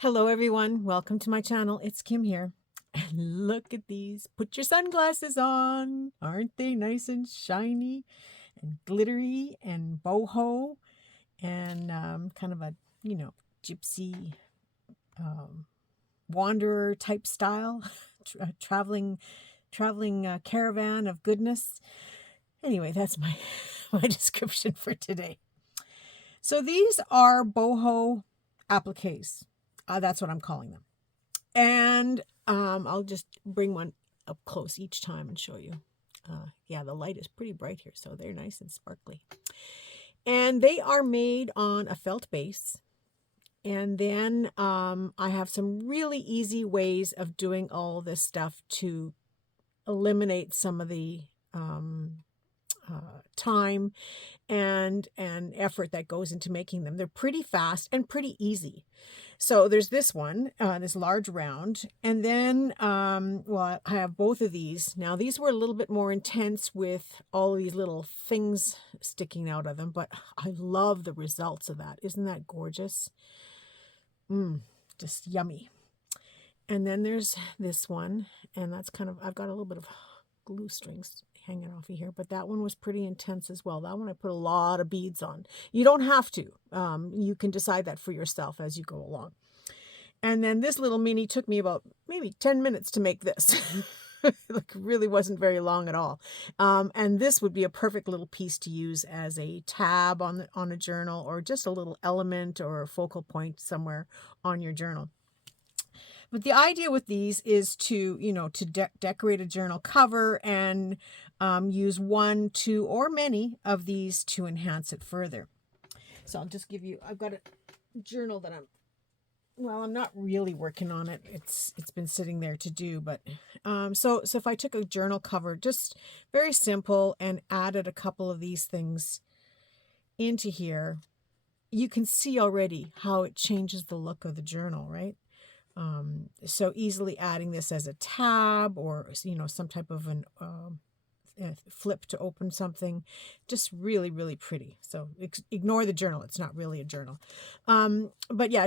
Hello everyone, welcome to my channel. It's Kim here. And look at these. Put your sunglasses on. Aren't they nice and shiny and glittery and boho and kind of a, gypsy wanderer type style, traveling caravan of goodness. Anyway, that's my my description for today. So these are boho appliques. That's what I'm calling them. And I'll just bring one up close each time and show you. Yeah, the light is pretty bright here, so they're nice and sparkly. And they are made on a felt base. And then I have some really easy ways of doing all this stuff to eliminate some of the time and effort that goes into making them. They're pretty fast and pretty easy. So there's this one, this large round, and then, well, I have both of these. Now, these were a little bit more intense with all these little things sticking out of them, but I love the results of that. Isn't that gorgeous? Just yummy. And then there's this one, and that's kind of, I've got a little bit of glue strings hanging off of here, but that one was pretty intense as well. That one I put a lot of beads on. You don't have to. You can decide that for yourself as you go along. And then this little mini took me about maybe 10 minutes to make this. Like, really wasn't very long at all. And this would be a perfect little piece to use as a tab on a journal, or just a little element or a focal point somewhere on your journal. But the idea with these is to, decorate a journal cover and use one, two, or many of these to enhance it further. So I'll just give you, I've got a journal that I'm not really working on it. It's been sitting there to do, but so if I took a journal cover, just very simple, and added a couple of these things into here, you can see already how it changes the look of the journal, right? So easily adding this as a tab, or some type of an flip to open something, just really, really pretty. So ignore the journal. It's not really a journal. But yeah,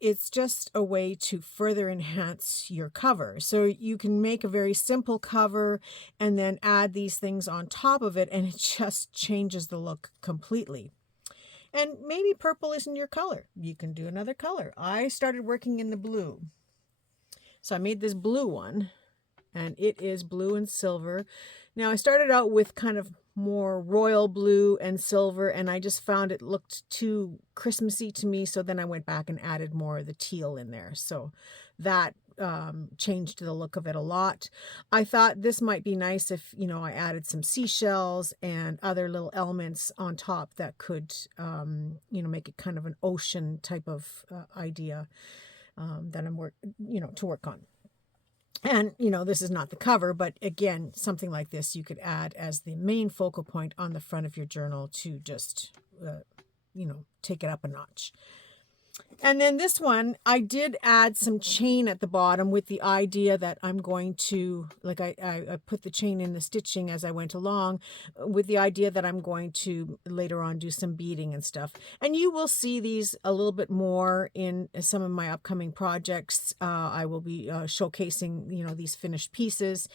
it's just a way to further enhance your cover. So you can make a very simple cover and then add these things on top of it, and it just changes the look completely. And maybe purple isn't your color. You can do another color. I started working in the blue. So I made this blue one, and it is blue and silver. Now I started out with kind of more royal blue and silver, and I just found it looked too Christmassy to me. So then I went back and added more of the teal in there. So that changed the look of it a lot. I thought this might be nice if, I added some seashells and other little elements on top that could, make it kind of an ocean type of idea that I'm to work on. And, this is not the cover, but again, something like this you could add as the main focal point on the front of your journal to just, take it up a notch. And then this one, I did add some chain at the bottom with the idea that I'm going to, like I put the chain in the stitching as I went along, with the idea that I'm going to later on do some beading and stuff. And you will see these a little bit more in some of my upcoming projects. I will be showcasing, these finished pieces.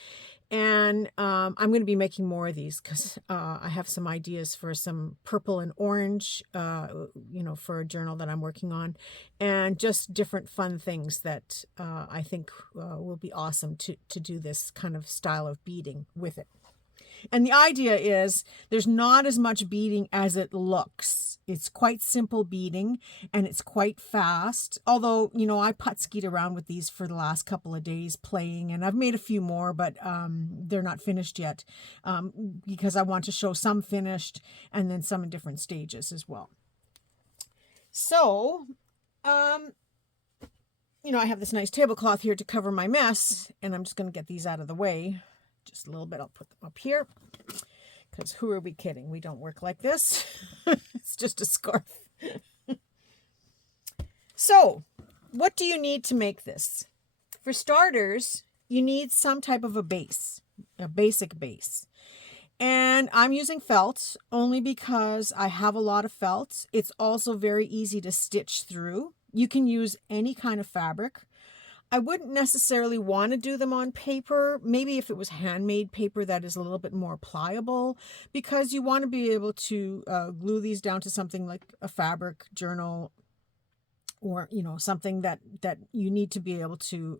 And I'm going to be making more of these because I have some ideas for some purple and orange, for a journal that I'm working on, and just different fun things that I think will be awesome to do this kind of style of beading with it. And the idea is there's not as much beading as it looks. It's quite simple beading, and it's quite fast. Although, I putt-skied around with these for the last couple of days playing, and I've made a few more, but they're not finished yet because I want to show some finished and then some in different stages as well. So, I have this nice tablecloth here to cover my mess, and I'm just going to get these out of the way. Just a little bit. I'll put them up here because who are we kidding? We don't work like this. It's just a scarf. So what do you need to make this? For starters, you need some type of a base, a basic base. And I'm using felt only because I have a lot of felt. It's also very easy to stitch through. You can use any kind of fabric. I wouldn't necessarily want to do them on paper. Maybe if it was handmade paper that is a little bit more pliable, because you want to be able to glue these down to something like a fabric journal, or something that you need to be able to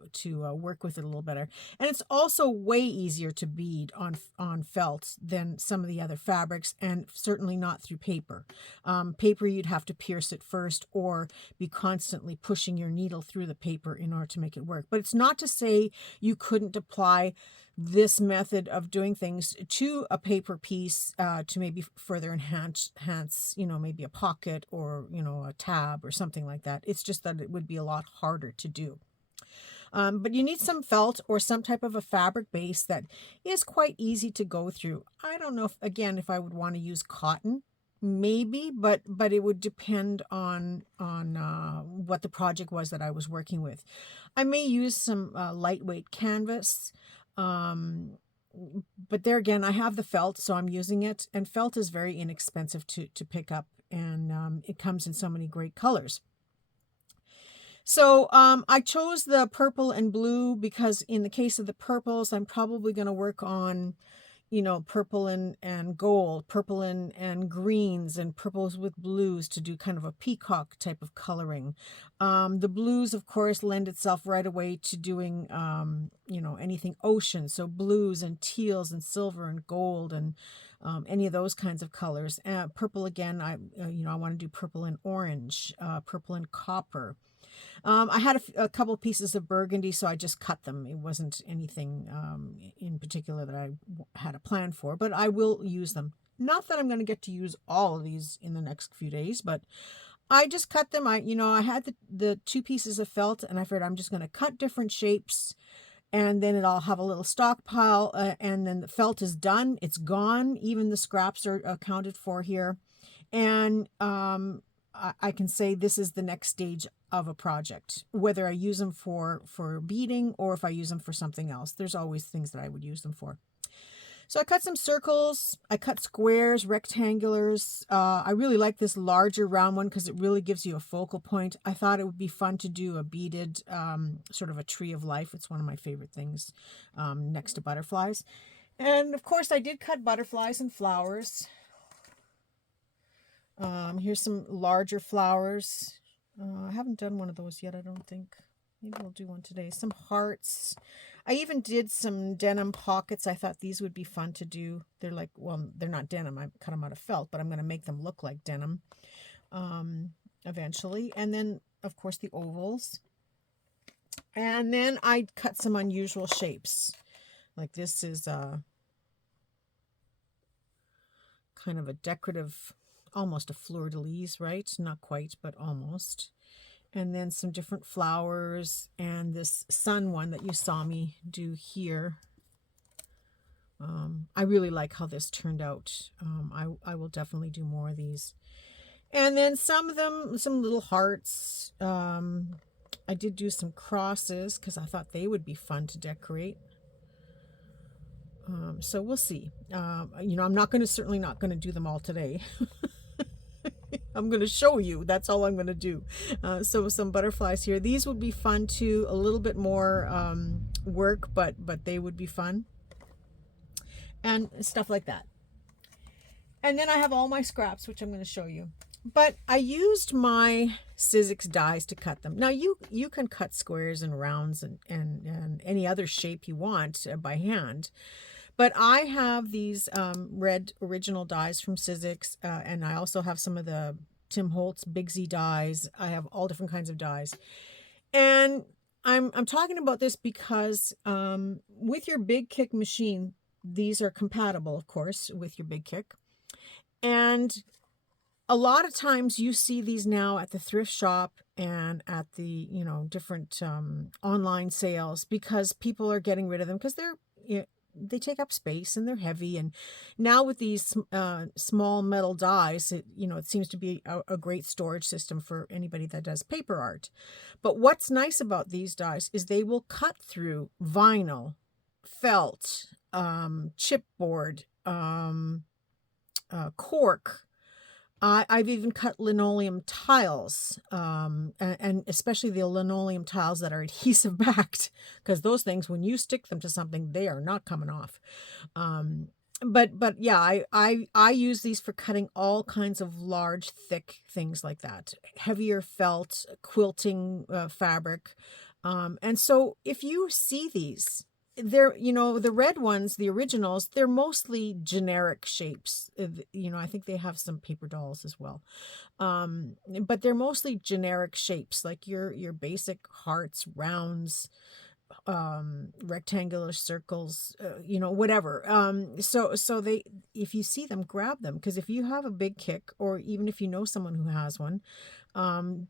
work with it a little better. And it's also way easier to bead on felt than some of the other fabrics, and certainly not through paper. Paper, you'd have to pierce it first or be constantly pushing your needle through the paper in order to make it work. But it's not to say you couldn't apply this method of doing things to a paper piece to maybe further enhance maybe a pocket, or a tab or something like that. It's just that it would be a lot harder to do. But you need some felt or some type of a fabric base that is quite easy to go through. I don't know if I would want to use cotton, maybe, but it would depend on what the project was that I was working with. I may use some lightweight canvas. But there again, I have the felt, so I'm using it, and felt is very inexpensive to pick up, and it comes in so many great colors. So I chose the purple and blue because in the case of the purples, I'm probably going to work on purple and gold, purple and greens, and purples with blues to do kind of a peacock type of coloring. The blues, of course, lend itself right away to doing, anything ocean. So blues and teals and silver and gold and any of those kinds of colors. Purple, again, I want to do purple and orange, purple and copper. I had a couple pieces of burgundy, so I just cut them. It wasn't anything in particular that I had a plan for, but I will use them. Not that I'm going to get to use all of these in the next few days, but I just cut them. I had the two pieces of felt, and I figured I'm just going to cut different shapes, and then I'll have a little stockpile, and then the felt is done. It's gone. Even the scraps are accounted for here. And I can say this is the next stage of a project, whether I use them for beading or if I use them for something else. There's always things that I would use them for. So I cut some circles, I cut squares, rectangulars. I really like this larger round one because it really gives you a focal point. I thought it would be fun to do a beaded sort of a tree of life. It's one of my favorite things next to butterflies. And of course I did cut butterflies and flowers. Here's some larger flowers. I haven't done one of those yet, I don't think. Maybe we'll do one today. Some hearts. I even did some denim pockets. I thought these would be fun to do. They're like, well, they're not denim. I cut them out of felt, but I'm going to make them look like denim eventually. And then, of course, the ovals. And then I cut some unusual shapes. Like this is kind of a decorative, almost a fleur-de-lis, right? Not quite, but almost. And then some different flowers, and this sun one that you saw me do here. I really like how this turned out. I will definitely do more of these. And then some of them, some little hearts. I did do some crosses because I thought they would be fun to decorate. So we'll see. I'm certainly not going to do them all today. I'm going to show you. That's all I'm going to do. So some butterflies here. These would be fun too. A little bit more work, but they would be fun. And stuff like that. And then I have all my scraps, which I'm going to show you. But I used my Sizzix dies to cut them. Now you can cut squares and rounds and any other shape you want by hand. But I have these red original dies from Sizzix, and I also have some of the Tim Holtz Big Z dies. I have all different kinds of dies. And I'm talking about this because with your Big Kick machine, these are compatible, of course, with your Big Kick. And a lot of times you see these now at the thrift shop and at the, different online sales because people are getting rid of them because they take up space and they're heavy. And now with these small metal dies, it seems to be a great storage system for anybody that does paper art. But what's nice about these dies is they will cut through vinyl, felt, chipboard, cork, I've even cut linoleum tiles, and especially the linoleum tiles that are adhesive backed, because those things, when you stick them to something, they are not coming off. But yeah, I use these for cutting all kinds of large, thick things like that, heavier felt, quilting fabric. And so if you see these, they're, the red ones, the originals, they're mostly generic shapes. I think they have some paper dolls as well. But they're mostly generic shapes, like your basic hearts, rounds, rectangular circles, whatever. So they, if you see them, grab them, because if you have a big kick, or even if you know someone who has one,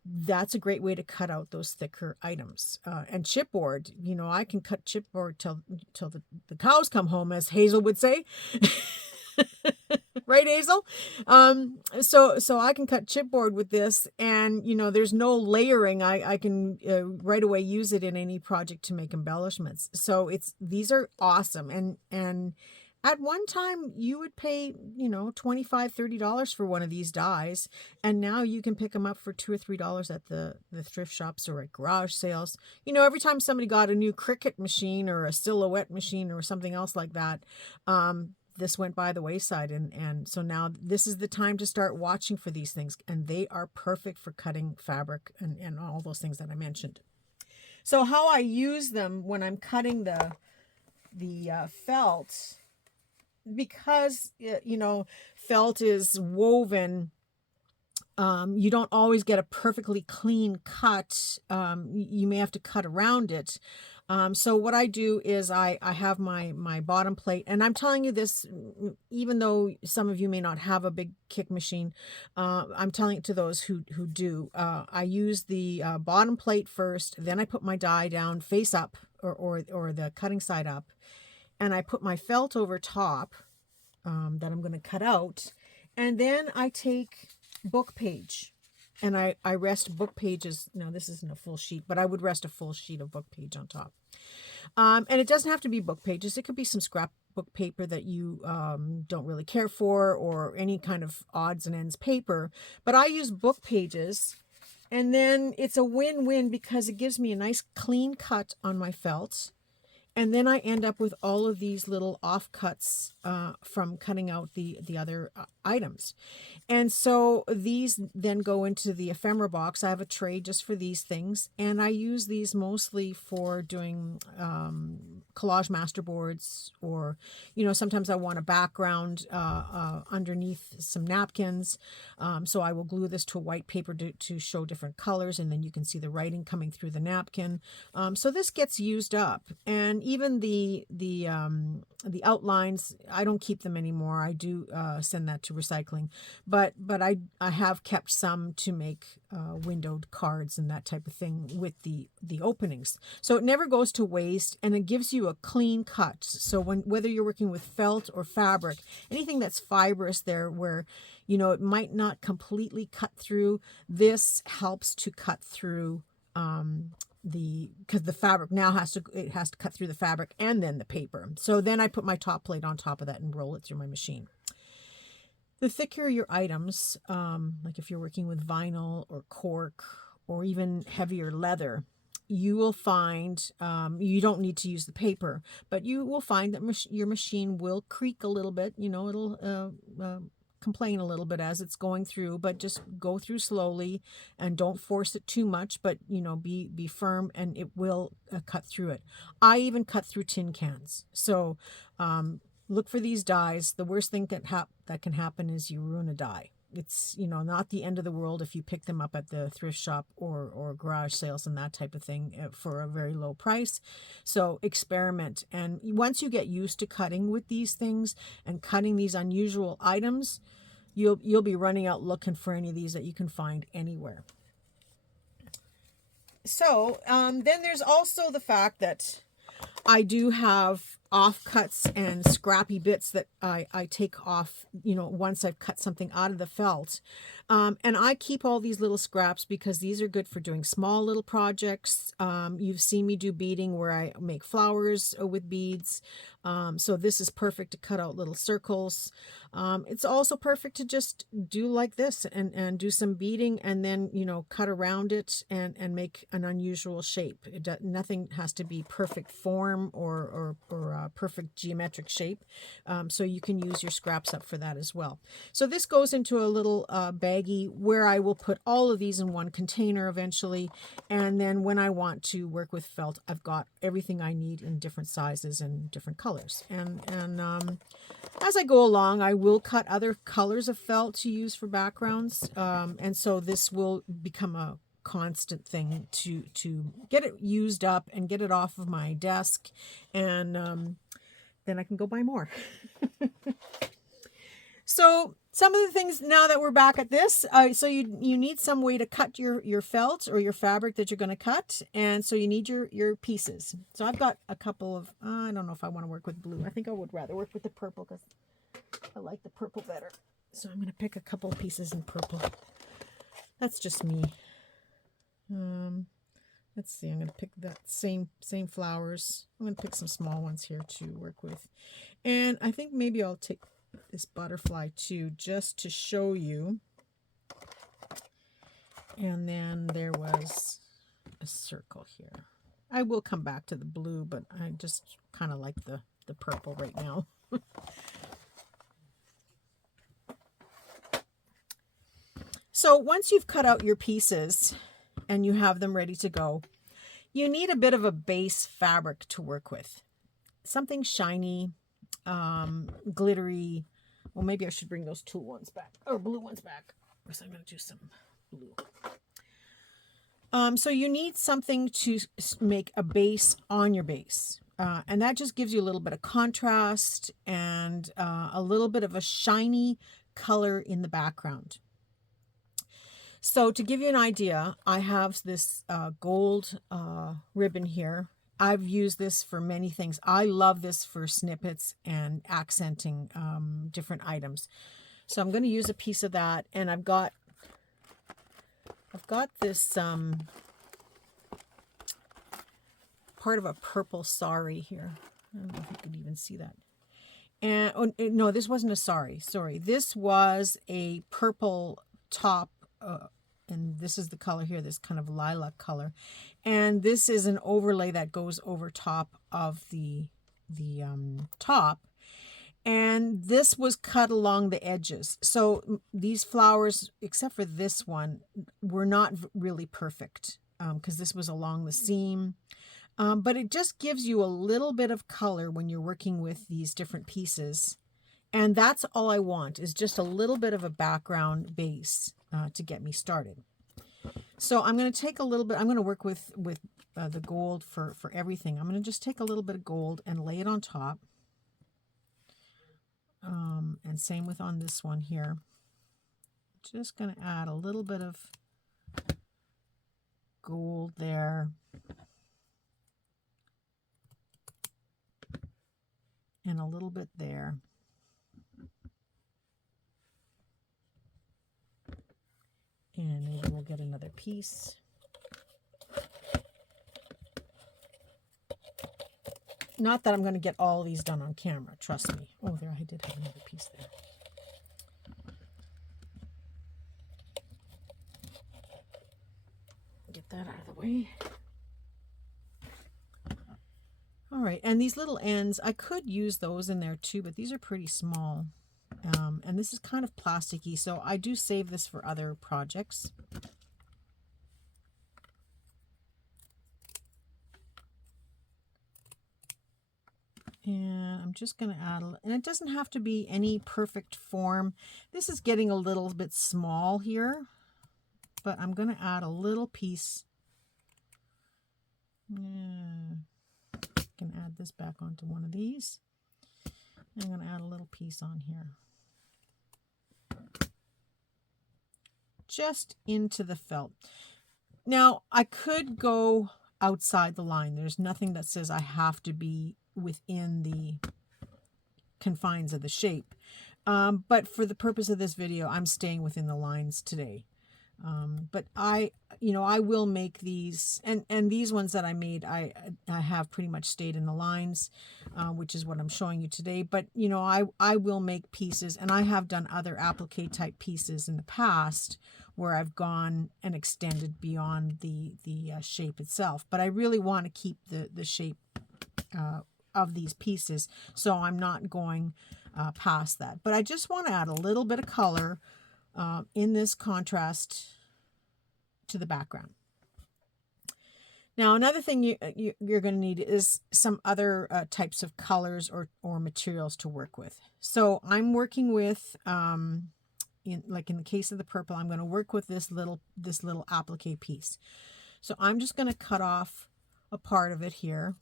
that's a great way to cut out those thicker items. And chipboard, I can cut chipboard till the cows come home, as Hazel would say. Right, Hazel? So I can cut chipboard with this, and there's no layering. I can right away use it in any project to make embellishments. So these are awesome. And at one time you would pay, $25, $30 for one of these dies, and now you can pick them up for $2 or $3 at the thrift shops or at garage sales. Every time somebody got a new Cricut machine or a Silhouette machine or something else like that, this went by the wayside, and so now this is the time to start watching for these things, and they are perfect for cutting fabric and all those things that I mentioned. So how I use them when I'm cutting the felt, because felt is woven, you don't always get a perfectly clean cut. You may have to cut around it. So what I do is I have my bottom plate, and I'm telling you this, even though some of you may not have a big kick machine, I'm telling it to those who do. I use the bottom plate first, then I put my die down face up, or the cutting side up, and I put my felt over top that I'm going to cut out, and then I take book page. And I rest book pages. Now, this isn't a full sheet, but I would rest a full sheet of book page on top. And it doesn't have to be book pages. It could be some scrapbook paper that you don't really care for, or any kind of odds and ends paper. But I use book pages, and then it's a win-win, because it gives me a nice clean cut on my felt. And then I end up with all of these little offcuts from cutting out the other items. And so these then go into the ephemera box. I have a tray just for these things, and I use these mostly for doing collage masterboards, or sometimes I want a background underneath some napkins, so I will glue this to a white paper to show different colors, and then you can see the writing coming through the napkin. So this gets used up. And even the outlines, I don't keep them anymore. I do send that to recycling, but I have kept some to make windowed cards and that type of thing with the openings. So it never goes to waste, and it gives you a clean cut. So whether you're working with felt or fabric, anything that's fibrous there, where it might not completely cut through, this helps to cut through because the fabric now has to cut through the fabric and then the paper. So then I put my top plate on top of that and roll it through my machine. The thicker your items, like if you're working with vinyl or cork or even heavier leather, you will find you don't need to use the paper, but you will find that your machine will creak a little bit. It'll complain a little bit as it's going through, but just go through slowly and don't force it too much, but be firm, and it will cut through it. I even cut through tin cans. So look for these dies. The worst thing that can happen is you ruin a die. It's not the end of the world if you pick them up at the thrift shop or garage sales and that type of thing for a very low price. So experiment, and once you get used to cutting with these things and cutting these unusual items, you'll be running out looking for any of these that you can find anywhere. So then there's also the fact that I do have offcuts and scrappy bits that I take off, once I've cut something out of the felt. And I keep all these little scraps because these are good for doing small little projects. You've seen me do beading where I make flowers with beads. So this is perfect to cut out little circles. It's also perfect to just do like this and do some beading and then, you know, cut around it and make an unusual shape. Nothing has to be perfect form or perfect geometric shape. So you can use your scraps up for that as well. So this goes into a little baggie where I will put all of these in one container eventually. And then when I want to work with felt, I've got everything I need in different sizes and different colors. And as I go along, I will cut other colors of felt to use for backgrounds. And so this will become a constant thing to get it used up and get it off of my desk. And then I can go buy more. So some of the things now that we're back at this, so you need some way to cut your felt or your fabric that you're going to cut. And so you need your pieces. So I've got a couple of, I don't know if I want to work with blue. I think I would rather work with the purple because I like the purple better. So I'm going to pick a couple of pieces in purple. That's just me. Let's see, I'm going to pick that same flowers. I'm going to pick some small ones here to work with. And I think maybe I'll take this butterfly too, just to show you. And then there was a circle here. I will come back to the blue, but I just kind of like the purple right now. So once you've cut out your pieces and you have them ready to go, you need a bit of a base fabric to work with. Something shiny, glittery. Well, maybe I should bring those tulle ones back, or blue ones back. Because I'm going to do some blue. So you need something to make a base on your base. And that just gives you a little bit of contrast and a little bit of a shiny color in the background. So to give you an idea, I have this gold ribbon here. I've used this for many things. I love this for snippets and accenting different items. So I'm going to use a piece of that, and I've got this part of a purple sari here. I don't know if you can even see that. And oh, no, this wasn't a sari. Sorry, this was a purple top. And this is the color here, this kind of lilac color. And this is an overlay that goes over top of the top. And this was cut along the edges. So these flowers, except for this one, were not really perfect because this was along the seam. But it just gives you a little bit of color when you're working with these different pieces. And that's all I want, is just a little bit of a background base to get me started. So I'm going to take a little bit, I'm going to work with the gold for everything. I'm going to just take a little bit of gold and lay it on top. And same with on this one here. Just going to add a little bit of gold there. And a little bit there. And maybe we'll get another piece. Not that I'm going to get all these done on camera, trust me. Oh, there, I did have another piece there. Get that out of the way. All right, and these little ends, I could use those in there too, but these are pretty small. And this is kind of plasticky, so I do save this for other projects. And I'm just going to add, and it doesn't have to be any perfect form. This is getting a little bit small here, but I'm going to add a little piece. I can add this back onto one of these. I'm going to add a little piece on here. Just into the felt. Now, I could go outside the line. There's nothing that says I have to be within the confines of the shape. But for the purpose of this video, I'm staying within the lines today. But I will make these, and these ones that I made, I have pretty much stayed in the lines, which is what I'm showing you today. But I will make pieces, and I have done other applique type pieces in the past where I've gone and extended beyond the shape itself. But I really want to keep the shape of these pieces, so I'm not going past that. But I just want to add a little bit of color in this contrast to the background. Now, another thing you're going to need is some other types of colors or materials to work with. So I'm working with, in the case of the purple, I'm going to work with this little applique piece. So I'm just going to cut off a part of it here.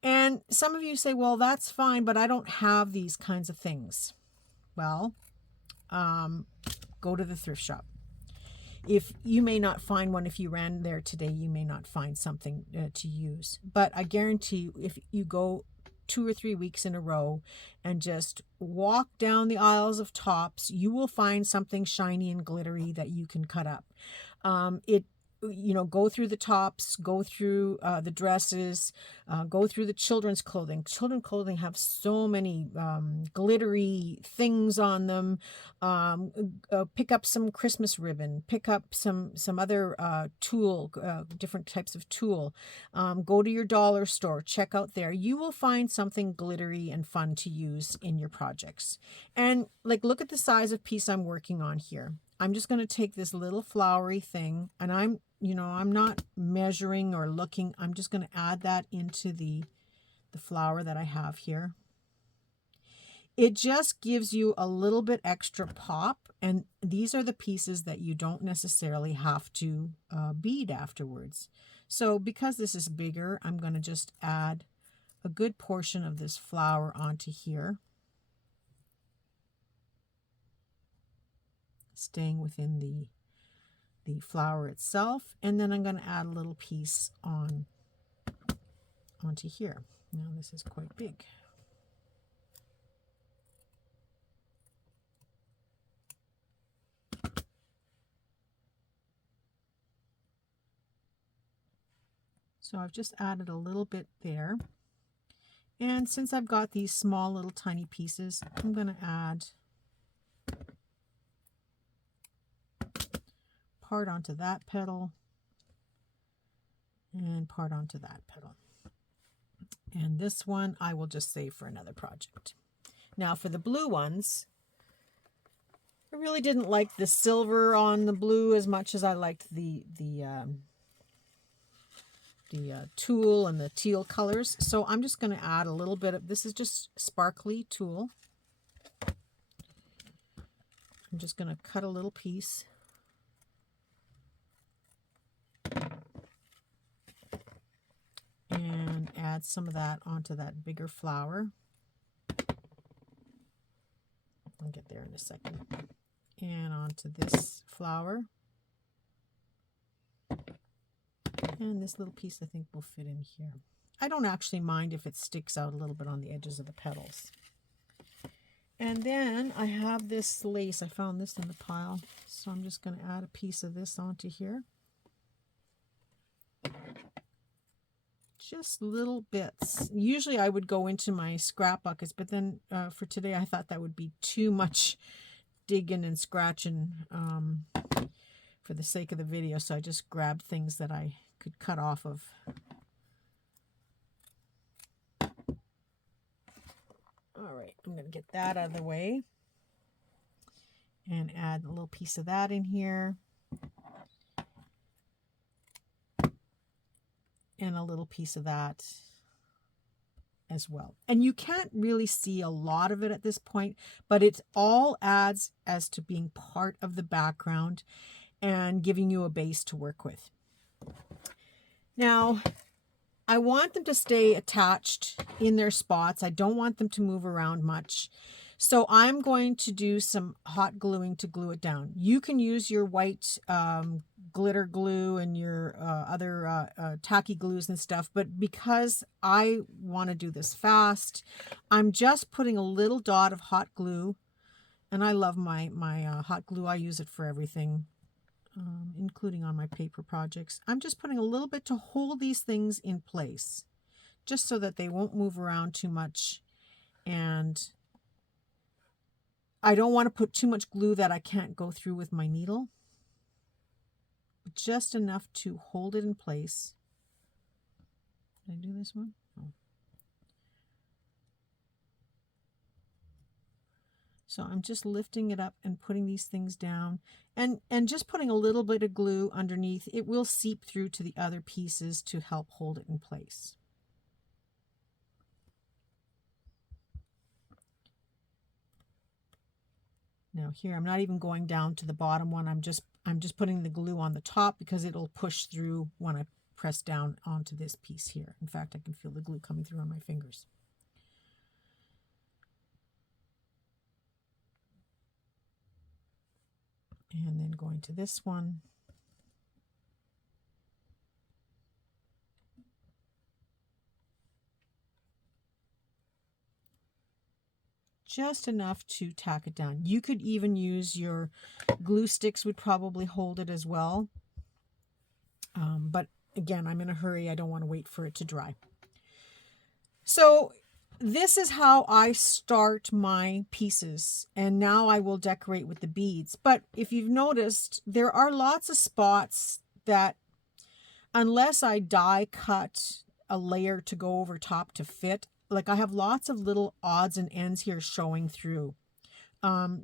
And some of you say, well, that's fine, but I don't have these kinds of things. Well, go to the thrift shop. If you may not find one, if you ran there today, you may not find something to use. But I guarantee you, if you go 2 or 3 weeks in a row and just walk down the aisles of tops, you will find something shiny and glittery that you can cut up. Go through the tops, go through the dresses, go through the children's clothing. Children's clothing have so many glittery things on them. Pick up some Christmas ribbon, pick up some other tulle, different types of tulle. Go to your dollar store, check out there. You will find something glittery and fun to use in your projects. And look at the size of piece I'm working on here. I'm just going to take this little flowery thing, and I'm not measuring or looking. I'm just going to add that into the flower that I have here. It just gives you a little bit extra pop, and these are the pieces that you don't necessarily have to bead afterwards. So because this is bigger, I'm going to just add a good portion of this flower onto here, staying within the flower itself, and then I'm going to add a little piece onto here. Now this is quite big. So I've just added a little bit there. And since I've got these small little tiny pieces, I'm going to add part onto that petal and part onto that petal. And this one I will just save for another project. Now for the blue ones, I really didn't like the silver on the blue as much as I liked the tulle and the teal colors. So I'm just going to add a little bit of, this is just sparkly tulle. I'm just going to cut a little piece. And add some of that onto that bigger flower. I'll get there in a second. And onto this flower. And this little piece I think will fit in here. I don't actually mind if it sticks out a little bit on the edges of the petals. And then I have this lace. I found this in the pile. So I'm just going to add a piece of this onto here. Just little bits. Usually I would go into my scrap buckets, but then for today I thought that would be too much digging and scratching for the sake of the video, so I just grabbed things that I could cut off of. All right, I'm going to get that out of the way and add a little piece of that in here. And a little piece of that as well. And you can't really see a lot of it at this point, but it all adds as to being part of the background and giving you a base to work with. Now, I want them to stay attached in their spots. I don't want them to move around much. So I'm going to do some hot gluing to glue it down. You can use your white glitter glue and your other tacky glues and stuff, but because I want to do this fast, I'm just putting a little dot of hot glue And I love my hot glue. I use it for everything, including on my paper projects. I'm just putting a little bit to hold these things in place, just so that they won't move around too much. And I don't want to put too much glue that I can't go through with my needle. Just enough to hold it in place. Did I do this one? Oh. So I'm just lifting it up and putting these things down, and just putting a little bit of glue underneath. It will seep through to the other pieces to help hold it in place. Now here, I'm not even going down to the bottom one. I'm just putting the glue on the top because it'll push through when I press down onto this piece here. In fact, I can feel the glue coming through on my fingers. And then going to this one. Just enough to tack it down. You could even use your glue sticks, would probably hold it as well. But again, I'm in a hurry. I don't want to wait for it to dry. So this is how I start my pieces, and now I will decorate with the beads. But if you've noticed, there are lots of spots that, unless I die cut a layer to go over top to fit, like I have lots of little odds and ends here showing through.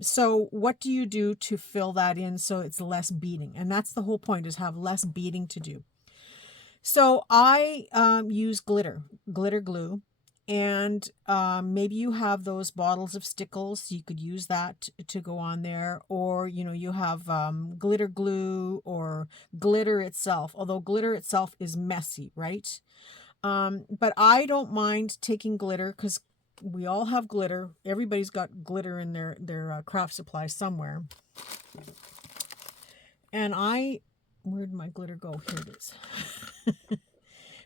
So what do you do to fill that in so it's less beading? And that's the whole point, is have less beading to do. So I use glitter glue. And maybe you have those bottles of Stickles. You could use that to go on there. Or, you know, you have glitter glue or glitter itself. Although glitter itself is messy, right? But I don't mind taking glitter, because we all have glitter. Everybody's got glitter in their craft supply somewhere. And where'd my glitter go? Here it is.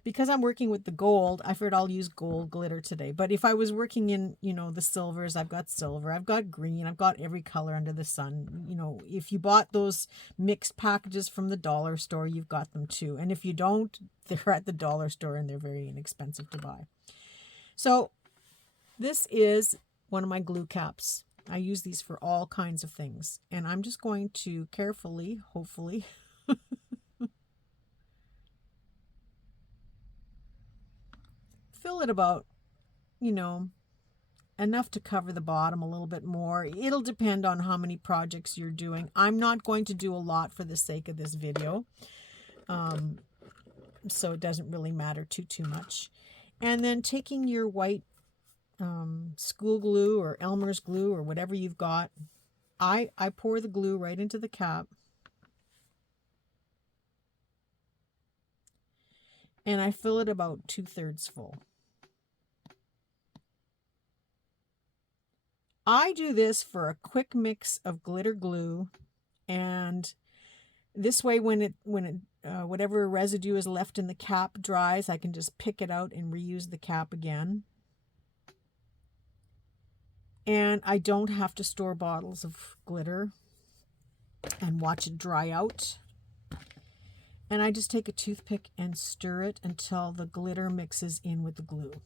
Because I'm working with the gold, I figured I'll use gold glitter today. But if I was working in, you know, the silvers, I've got silver, I've got green, I've got every color under the sun. You know, if you bought those mixed packages from the dollar store, you've got them too. And if you don't, they're at the dollar store and they're very inexpensive to buy. So this is one of my glue caps. I use these for all kinds of things. And I'm just going to carefully, hopefully, fill it about, you know, enough to cover the bottom a little bit more. It'll depend on how many projects you're doing. I'm not going to do a lot for the sake of this video, so it doesn't really matter too much. And then taking your white school glue or Elmer's glue or whatever you've got, I pour the glue right into the cap. And I fill it about 2/3 full. I do this for a quick mix of glitter glue, and this way when whatever residue is left in the cap dries, I can just pick it out and reuse the cap again. And I don't have to store bottles of glitter and watch it dry out. And I just take a toothpick and stir it until the glitter mixes in with the glue.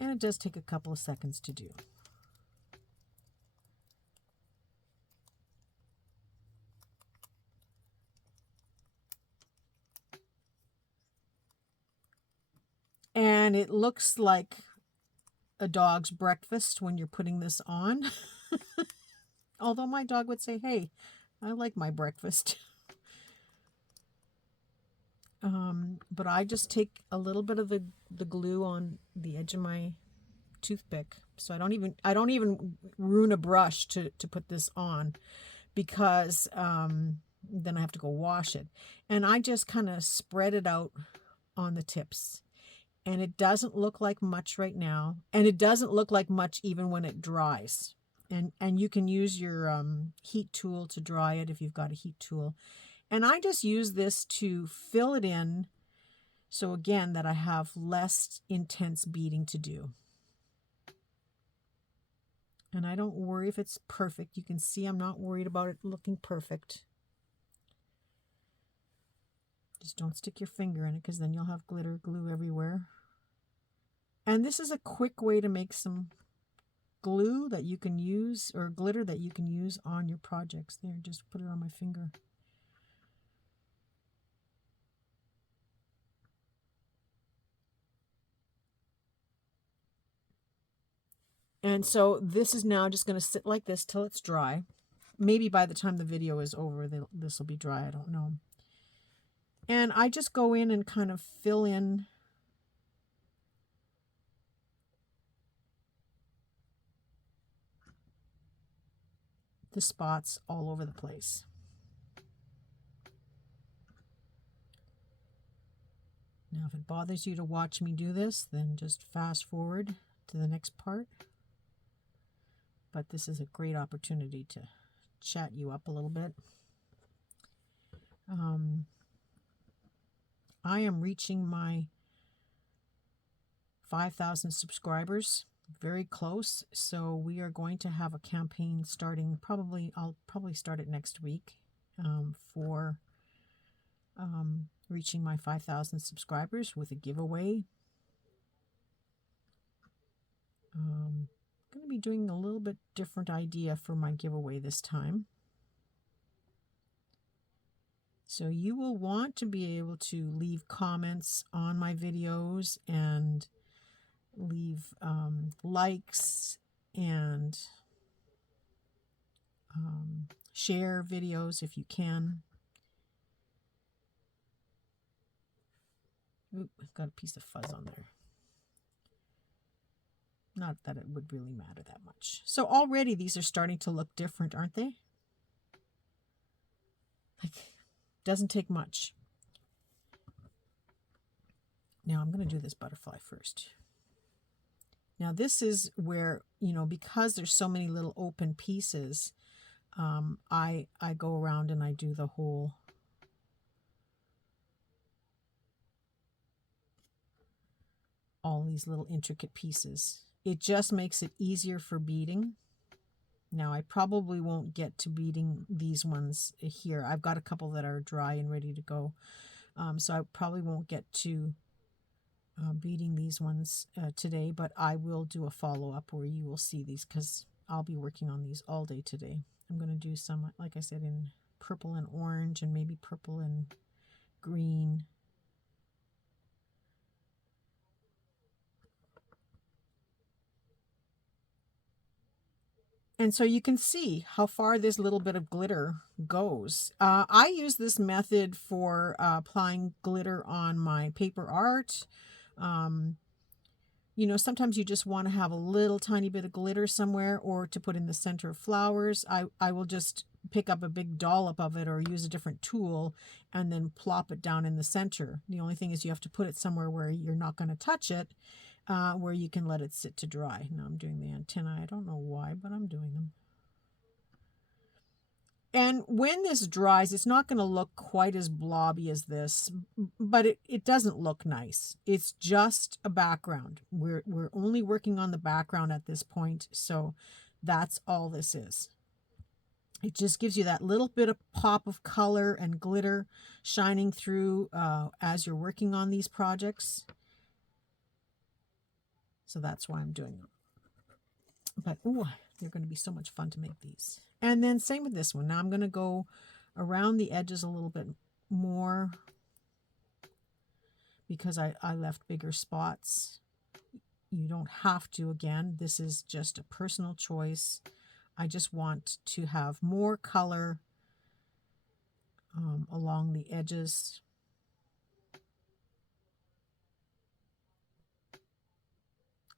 And it does take a couple of seconds to do. And it looks like a dog's breakfast when you're putting this on. Although my dog would say, hey, I like my breakfast. But I just take a little bit of the glue on the edge of my toothpick. So I don't even ruin a brush to put this on, because then I have to go wash it. And I just kind of spread it out on the tips. And it doesn't look like much right now. And it doesn't look like much even when it dries. And you can use your heat tool to dry it if you've got a heat tool. And I just use this to fill it in, so again, that I have less intense beading to do. And I don't worry if it's perfect. You can see I'm not worried about it looking perfect. Just don't stick your finger in it, because then you'll have glitter glue everywhere. And this is a quick way to make some glue that you can use, or glitter that you can use on your projects. There, just put it on my finger. And so this is now just going to sit like this till it's dry. Maybe by the time the video is over, this will be dry. I don't know. And I just go in and kind of fill in the spots all over the place. Now, if it bothers you to watch me do this, then just fast forward to the next part. But this is a great opportunity to chat you up a little bit. I am reaching my 5,000 subscribers, very close. So we are going to have a campaign starting I'll probably start it next week for reaching my 5,000 subscribers with a giveaway. I'm going to be doing a little bit different idea for my giveaway this time. So you will want to be able to leave comments on my videos and leave likes and share videos if you can. Oop, I've got a piece of fuzz on there. Not that it would really matter that much. So already these are starting to look different, aren't they? Like, doesn't take much. Now I'm going to do this butterfly first. Now this is where, you know, because there's so many little open pieces, I go around and I do the whole all these little intricate pieces. It just makes it easier for beading. Now I probably won't get to beading these ones here. I've got a couple that are dry and ready to go. So I probably won't get to beading these ones today, but I will do a follow-up where you will see these, because I'll be working on these all day today. I'm going to do some, like I said, in purple and orange, and maybe purple and green. And so you can see how far this little bit of glitter goes. I use this method for applying glitter on my paper art. You know, sometimes you just want to have a little tiny bit of glitter somewhere, or to put in the center of flowers. I will just pick up a big dollop of it or use a different tool and then plop it down in the center. The only thing is you have to put it somewhere where you're not going to touch it, where you can let it sit to dry. Now I'm doing the antennae. I don't know why, but I'm doing them. And when this dries, it's not going to look quite as blobby as this, but it doesn't look nice. It's just a background. We're only working on the background at this point, so that's all this is. It just gives you that little bit of pop of color and glitter shining through as you're working on these projects. So that's why I'm doing them. But ooh, they're going to be so much fun to make these. And then same with this one. Now I'm going to go around the edges a little bit more because I left bigger spots. You don't have to. Again, this is just a personal choice. I just want to have more color along the edges.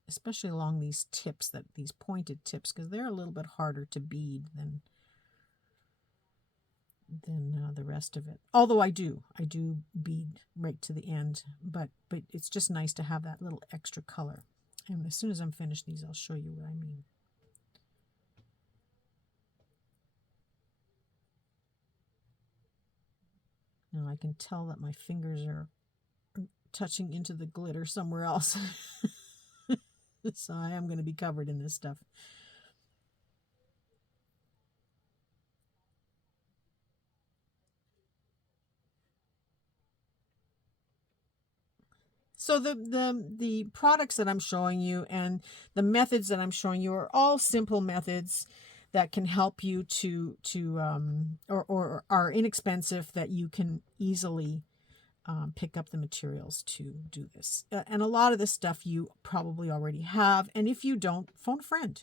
Especially along these tips, these pointed tips, because they're a little bit harder to bead than the rest of it. Although I do bead right to the end, but it's just nice to have that little extra color. And as soon as I'm finished these, I'll show you what I mean. Now I can tell that my fingers are touching into the glitter somewhere else. So I am going to be covered in this stuff. So the products that I'm showing you and the methods that I'm showing you are all simple methods that can help you or are inexpensive, that you can easily pick up the materials to do this. And a lot of this stuff you probably already have. And if you don't, phone a friend.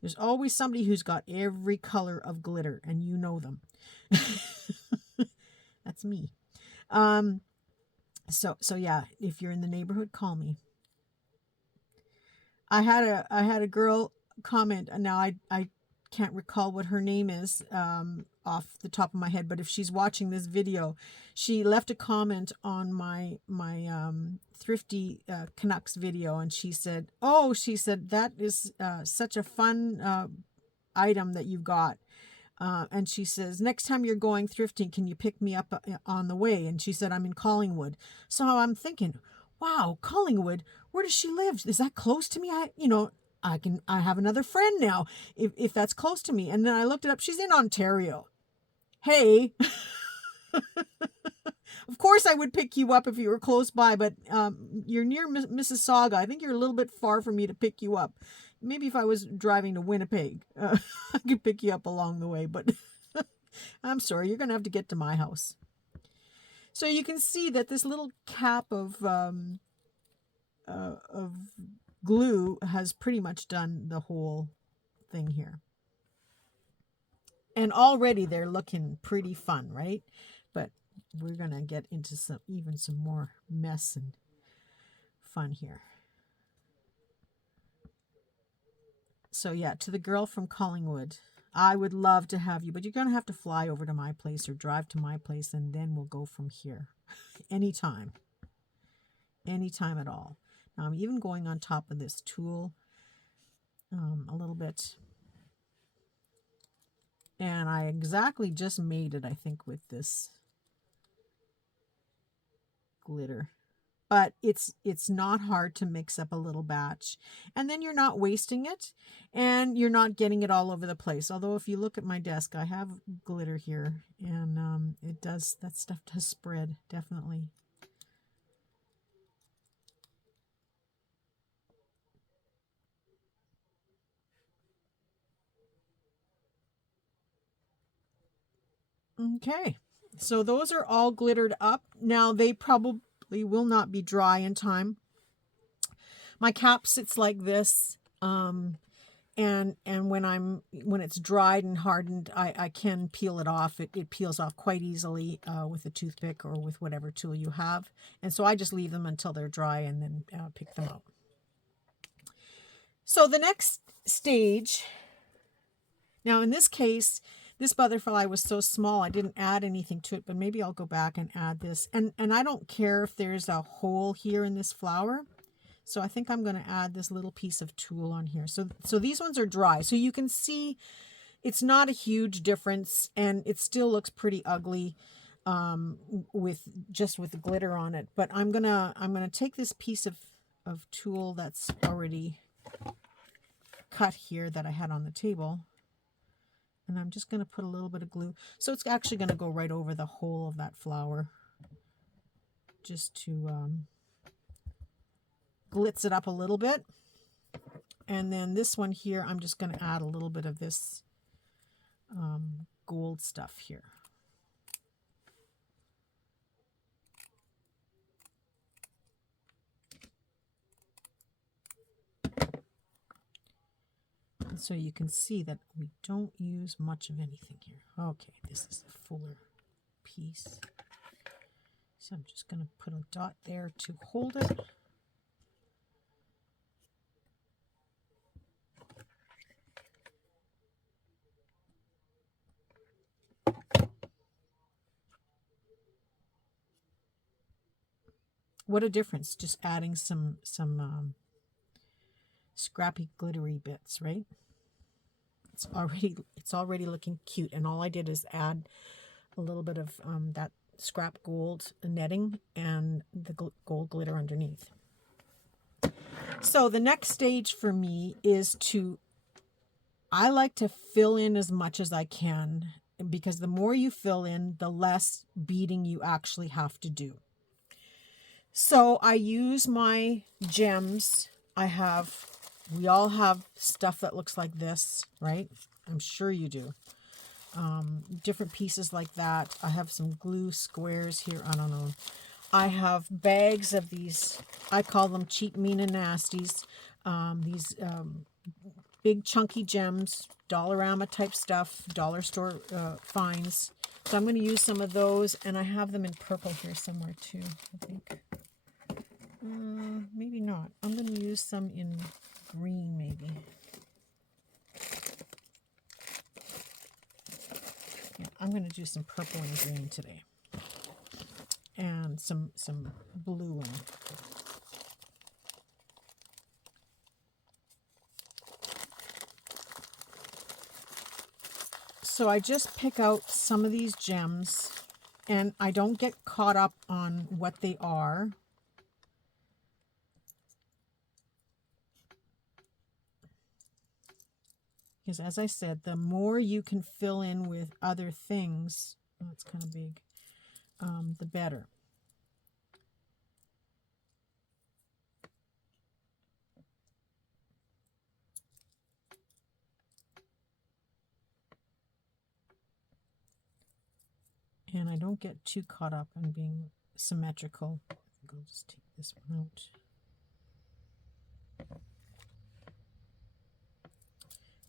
There's always somebody who's got every color of glitter and you know them. That's me. So yeah, if you're in the neighborhood, call me. I had a girl comment, and now I can't recall what her name is off the top of my head, but if she's watching this video, she left a comment on my thrifty Canucks video, and she said, "Oh," she said, "that is such a fun item that you've got." And she says, "Next time you're going thrifting, can you pick me up on the way?" And she said, "I'm in Collingwood." So I'm thinking, wow, Collingwood, where does she live? Is that close to me? I have another friend now if that's close to me. And then I looked it up. She's in Ontario. Hey, of course I would pick you up if you were close by, but you're near Mississauga. I think you're a little bit far for me to pick you up. Maybe if I was driving to Winnipeg, I could pick you up along the way, but I'm sorry, you're going to have to get to my house. So you can see that this little cap of glue has pretty much done the whole thing here. And already they're looking pretty fun, right? But we're going to get into some more mess and fun here. So yeah, to the girl from Collingwood, I would love to have you, but you're going to have to fly over to my place or drive to my place, and then we'll go from here. Anytime. Anytime at all. Now I'm even going on top of this tulle a little bit. And I exactly just made it, I think, with this glitter. But it's not hard to mix up a little batch, and then you're not wasting it, and you're not getting it all over the place. Although if you look at my desk, I have glitter here, and that stuff does spread, definitely. Okay, so those are all glittered up. Now they probably will not be dry in time. My cap sits like this, and when it's dried and hardened, I can peel it off. It peels off quite easily with a toothpick or with whatever tool you have. And so I just leave them until they're dry and then pick them out. So the next stage, now in this case, this butterfly was so small I didn't add anything to it, but maybe I'll go back and add this. And I don't care if there's a hole here in this flower. So I think I'm going to add this little piece of tulle on here. So these ones are dry. So you can see it's not a huge difference, and it still looks pretty ugly with the glitter on it. But I'm gonna take this piece of tulle that's already cut here that I had on the table, and I'm just gonna put a little bit of glue. So it's actually gonna go right over the whole of that flower, just to glitz it up a little bit. And then this one here, I'm just going to add a little bit of this gold stuff here. And so you can see that we don't use much of anything here. Okay, this is a fuller piece. So I'm just going to put a dot there to hold it. What a difference, just adding some scrappy glittery bits, right? It's already looking cute, and all I did is add a little bit of that scrap gold netting and the gold glitter underneath. So the next stage for me is I like to fill in as much as I can, because the more you fill in, the less beading you actually have to do. So I use my gems. We all have stuff that looks like this, right? I'm sure you do. Different pieces like that. I have some glue squares here. I don't know. I have bags of these. I call them cheap, mean, and nasties. These big chunky gems, Dollarama type stuff, dollar store finds. So I'm going to use some of those, and I have them in purple here somewhere too, I think. Maybe not. I'm going to use some in green, maybe. Yeah, I'm going to do some purple and green today. And some blue in. So I just pick out some of these gems, and I don't get caught up on what they are. Because as I said, the more you can fill in with other things, oh, it's kind of big, the better. And I don't get too caught up on being symmetrical. I think I'll just take this one out.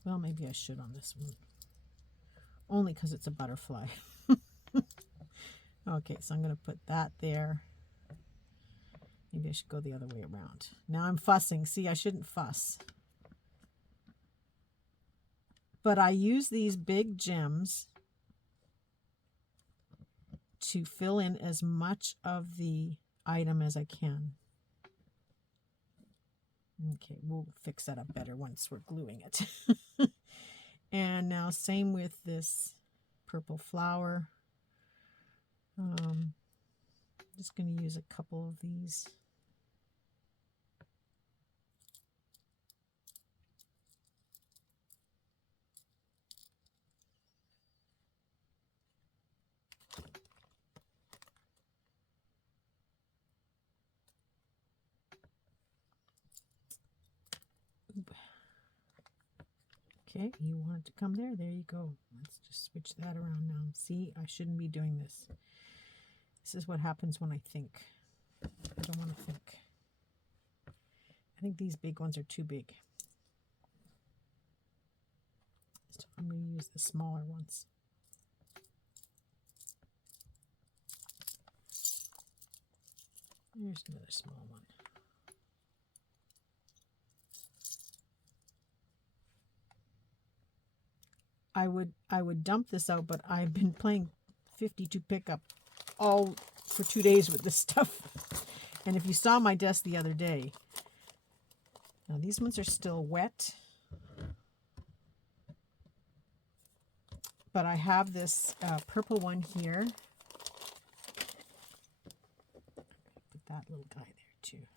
Well, maybe I should on this one. Only because it's a butterfly. Okay, so I'm going to put that there. Maybe I should go the other way around. Now I'm fussing. See, I shouldn't fuss. But I use these big gems to fill in as much of the item as I can. Okay, we'll fix that up better once we're gluing it. And now same with this purple flower. I'm just going to use a couple of these. Okay, you want it to come there? There you go. Let's just switch that around now. See, I shouldn't be doing this. This is what happens when I think. I don't want to think. I think these big ones are too big. So I'm going to use the smaller ones. There's another small one. I would dump this out, but I've been playing 52 pickup all for 2 days with this stuff. And if you saw my desk the other day, now these ones are still wet, but I have this purple one here. Put that little guy there too.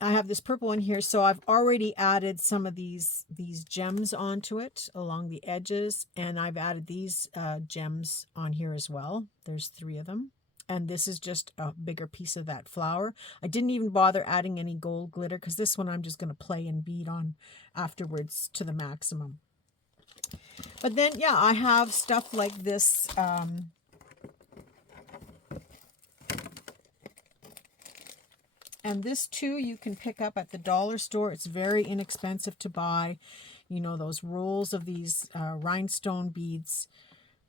I have this purple one here, so I've already added some of these gems onto it along the edges, and I've added these gems on here as well. There's 3 of them, and this is just a bigger piece of that flower. I didn't even bother adding any gold glitter because this one I'm just going to play and bead on afterwards to the maximum. But then, yeah, I have stuff like this. And this too, you can pick up at the dollar store. It's very inexpensive to buy. You know, those rolls of these rhinestone beads.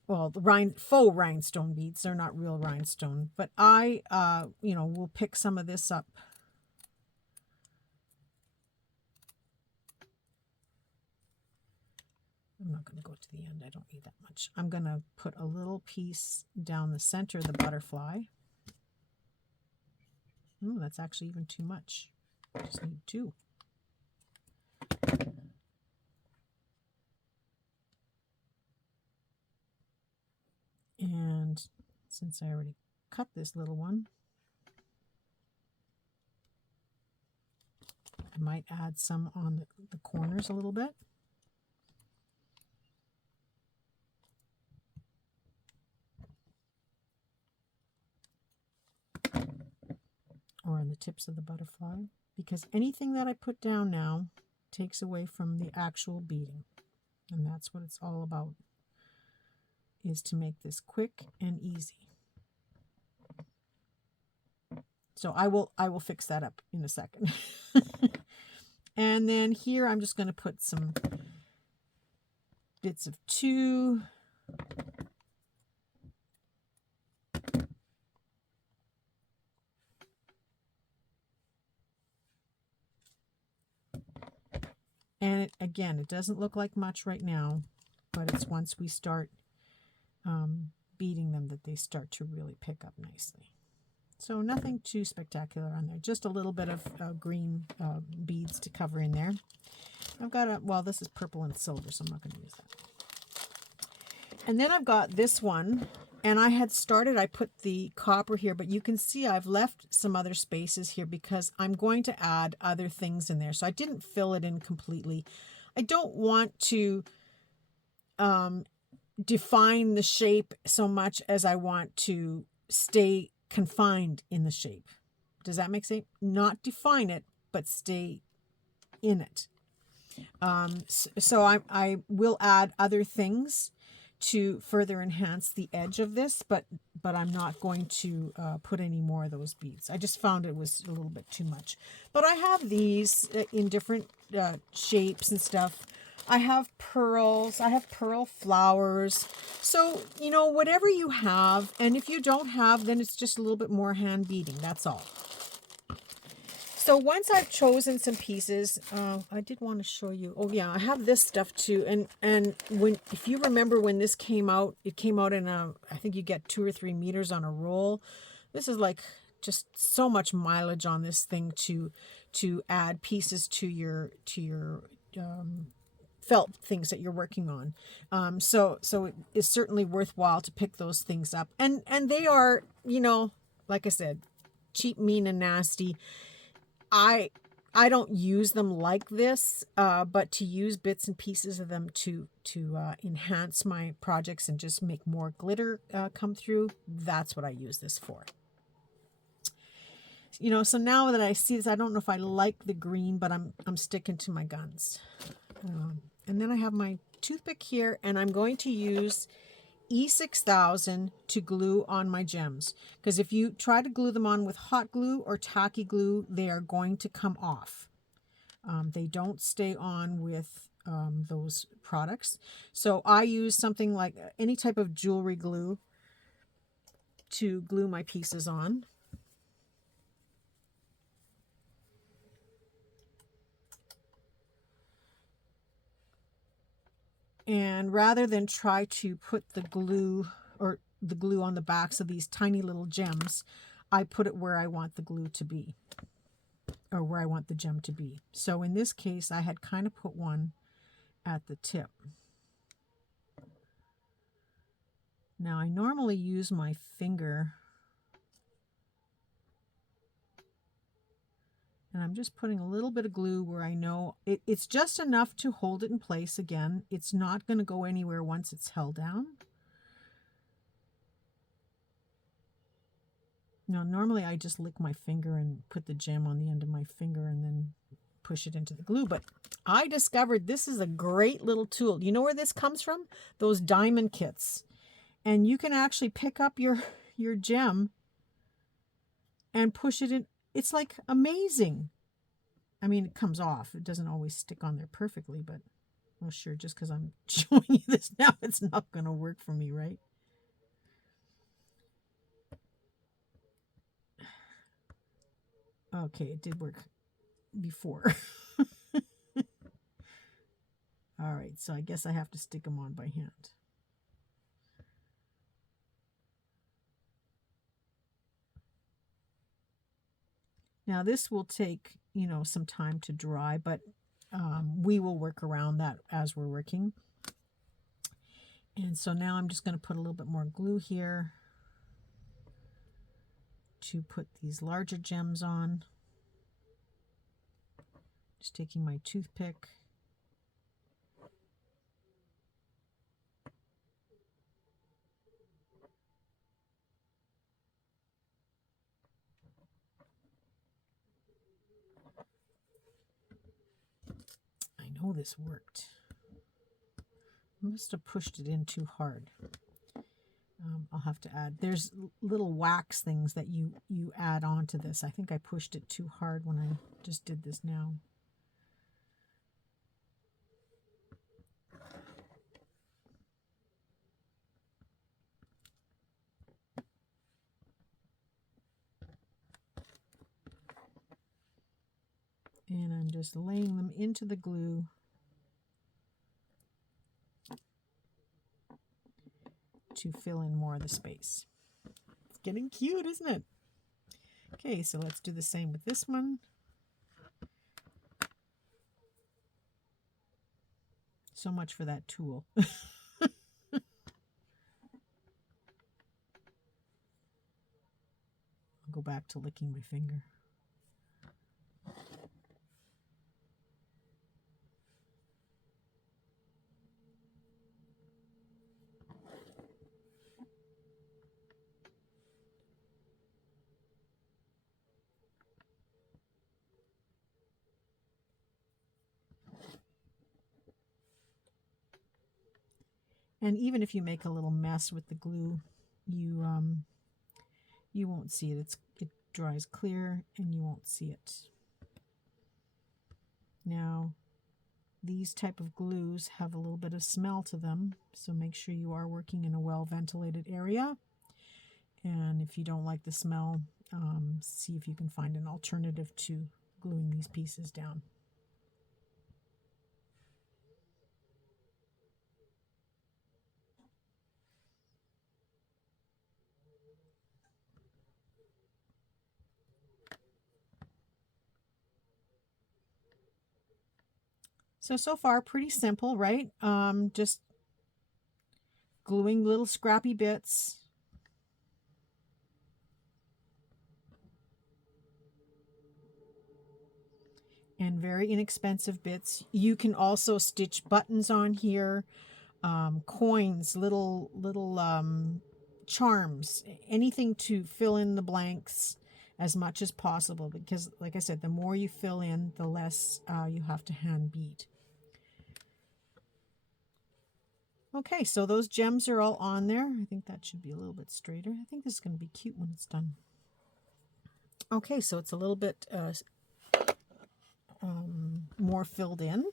Well, the faux rhinestone beads. They're not real rhinestone. But I, you know, will pick some of this up. I'm not going to go to the end. I don't need that much. I'm going to put a little piece down the center of the butterfly. Ooh, that's actually even too much. I just need 2. And since I already cut this little one, I might add some on the corners a little bit. tips of the butterfly, because anything that I put down now takes away from the actual beading. And that's what it's all about, is to make this quick and easy. So I will fix that up in a second. And then here I'm just going to put some bits of 2. And again, it doesn't look like much right now, but it's once we start beating them that they start to really pick up nicely. So nothing too spectacular on there, just a little bit of green beads to cover in there. I've got well, this is purple and silver, so I'm not going to use that. And then I've got this one, and I put the copper here, but you can see I've left some other spaces here because I'm going to add other things in there. So I didn't fill it in completely. I don't want to define the shape so much as I want to stay confined in the shape. Does that make sense? Not define it, but stay in it. So I will add other things to further enhance the edge of this, but I'm not going to put any more of those beads. I just found it was a little bit too much. But I have these in different shapes and stuff. I have pearls, I have pearl flowers. So, you know, whatever you have, and if you don't have, then it's just a little bit more hand beading, that's all. So once I've chosen some pieces, I did want to show you, oh yeah, I have this stuff too. And if you remember when this came out, it came out in I think you get 2 or 3 meters on a roll. This is like just so much mileage on this thing to add pieces to your felt things that you're working on. So it is certainly worthwhile to pick those things up. And they are, you know, like I said, cheap, mean, and nasty. I don't use them like this, but to use bits and pieces of them to enhance my projects and just make more glitter come through, that's what I use this for. You know, so now that I see this, I don't know if I like the green, but I'm sticking to my guns. And then I have my toothpick here, and I'm going to use E6000 to glue on my gems, because if you try to glue them on with hot glue or tacky glue, they are going to come off. They don't stay on with those products. So I use something like any type of jewelry glue to glue my pieces on. And rather than try to put the glue on the backs of these tiny little gems, I put it where I want the glue to be, or where I want the gem to be. So in this case, I had kind of put one at the tip. Now I normally use my finger, and I'm just putting a little bit of glue where I know it's just enough to hold it in place. Again, it's not going to go anywhere once it's held down. Now, normally I just lick my finger and put the gem on the end of my finger and then push it into the glue. But I discovered this is a great little tool. You know where this comes from? Those diamond kits. And you can actually pick up your gem and push it in. It's like amazing. I mean, it comes off. It doesn't always stick on there perfectly, but well, sure, just because I'm showing you this now, it's not going to work for me, right? Okay, it did work before. All right, so I guess I have to stick them on by hand. Now this will take, you know, some time to dry, but we will work around that as we're working. And so now I'm just going to put a little bit more glue here to put these larger gems on. Just taking my toothpick. Oh, this worked. I must have pushed it in too hard. I'll have to add. There's little wax things that you add on to this. I think I pushed it too hard when I just did this now. And I'm just laying them into the glue. To fill in more of the space. It's getting cute, isn't it? Okay, so let's do the same with this one. So much for that tool. I'll go back to licking my finger. And even if you make a little mess with the glue, you won't see it. It dries clear and you won't see it. Now, these type of glues have a little bit of smell to them, so make sure you are working in a well-ventilated area. And if you don't like the smell, see if you can find an alternative to gluing these pieces down. So far, pretty simple, right? Just gluing little scrappy bits. And very inexpensive bits. You can also stitch buttons on here, coins, little charms, anything to fill in the blanks as much as possible, because like I said, the more you fill in, the less you have to hand bead. Okay, so those gems are all on there. I think that should be a little bit straighter. I think this is going to be cute when it's done. Okay, so it's a little bit more filled in.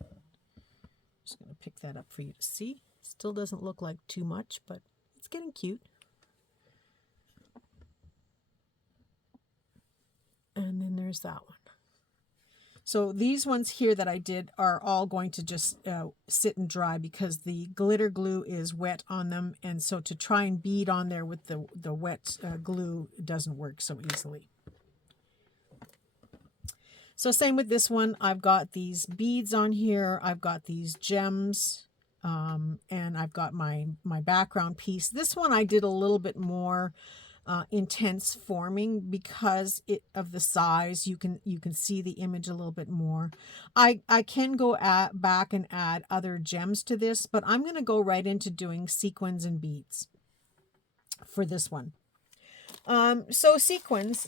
Just going to pick that up for you to see. Still doesn't look like too much, but it's getting cute. And then there's that one. So these ones here that I did are all going to just sit and dry because the glitter glue is wet on them. And so to try and bead on there with the wet glue doesn't work so easily. So same with this one. I've got these beads on here. I've got these gems. And I've got my background piece. This one I did a little bit more intense forming because of the size. You can see the image a little bit more. I can go back and add other gems to this, but I'm going to go right into doing sequins and beads for this one. So sequins,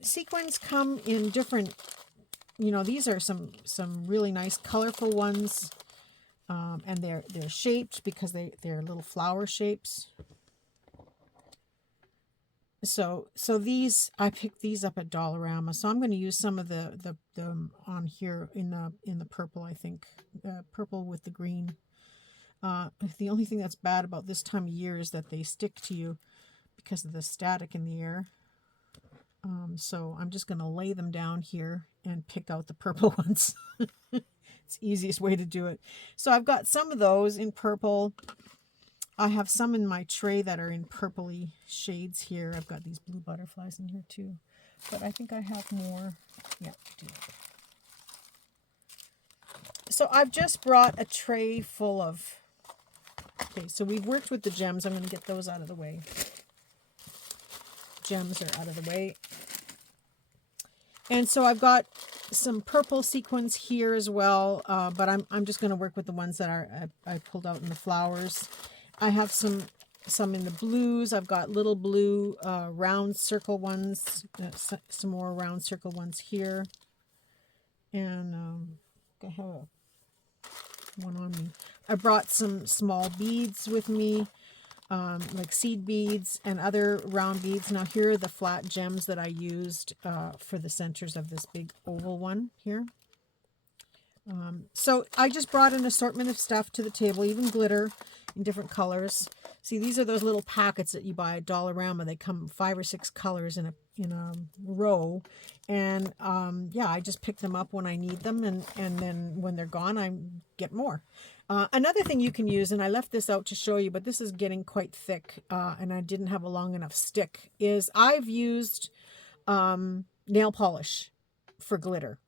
sequins come in different, these are some really nice colorful ones, and they're shaped because they're little flower shapes. So these, I picked these up at Dollarama. So I'm going to use some of the on here in the purple, I think, purple with the green. The only thing that's bad about this time of year is that they stick to you because of the static in the air. So I'm just going to lay them down here and pick out the purple ones. It's the easiest way to do it. So I've got some of those in purple. I have some in my tray that are in purpley shades here. I've got these blue butterflies in here too. But I think I have more. Yeah, I do. So I've just brought a tray full of... Okay, so we've worked with the gems. I'm going to get those out of the way. Gems are out of the way. And so I've got some purple sequins here as well, but I'm just going to work with the ones that I pulled out in the flowers. I have some in the blues. I've got little blue round circle ones, some more round circle ones here. And I have one on me. I brought some small beads with me, like seed beads and other round beads. Now here are the flat gems that I used for the centers of this big oval one here. So I just brought an assortment of stuff to the table, even glitter in different colors. See, these are those little packets that you buy at Dollarama. They come 5 or 6 colors in a row. And yeah, I just pick them up when I need them, and then when they're gone, I get more. Another thing you can use, and I left this out to show you, but this is getting quite thick, and I didn't have a long enough stick, is I've used nail polish for glitter.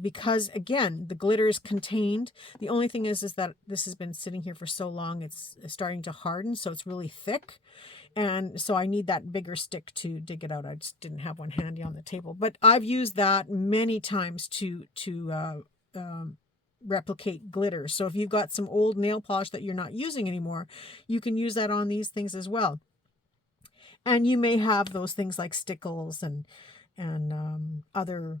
Because again, the glitter is contained. The only thing is that this has been sitting here for so long, it's starting to harden, so it's really thick. And so I need that bigger stick to dig it out. I just didn't have one handy on the table. But I've used that many times to replicate glitter. So if you've got some old nail polish that you're not using anymore, you can use that on these things as well. And you may have those things like stickles and other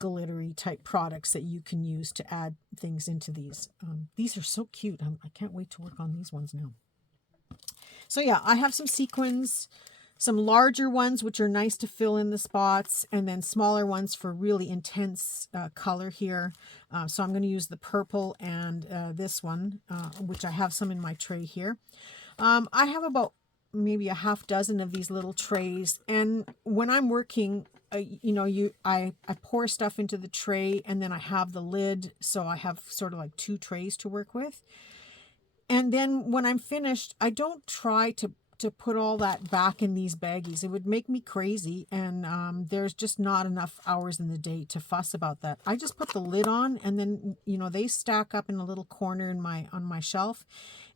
glittery type products that you can use to add things into these. These are so cute. I can't wait to work on these ones now. So yeah, I have some sequins, some larger ones which are nice to fill in the spots, and then smaller ones for really intense color here. So I'm going to use the purple and this one, which I have some in my tray here. I have about maybe a half dozen of these little trays, and when I'm working, I pour stuff into the tray, and then I have the lid, so I have sort of like 2 trays to work with. And then when I'm finished, I don't try to put all that back in these baggies. It would make me crazy, and there's just not enough hours in the day to fuss about that. I just put the lid on, and then they stack up in a little corner on my shelf.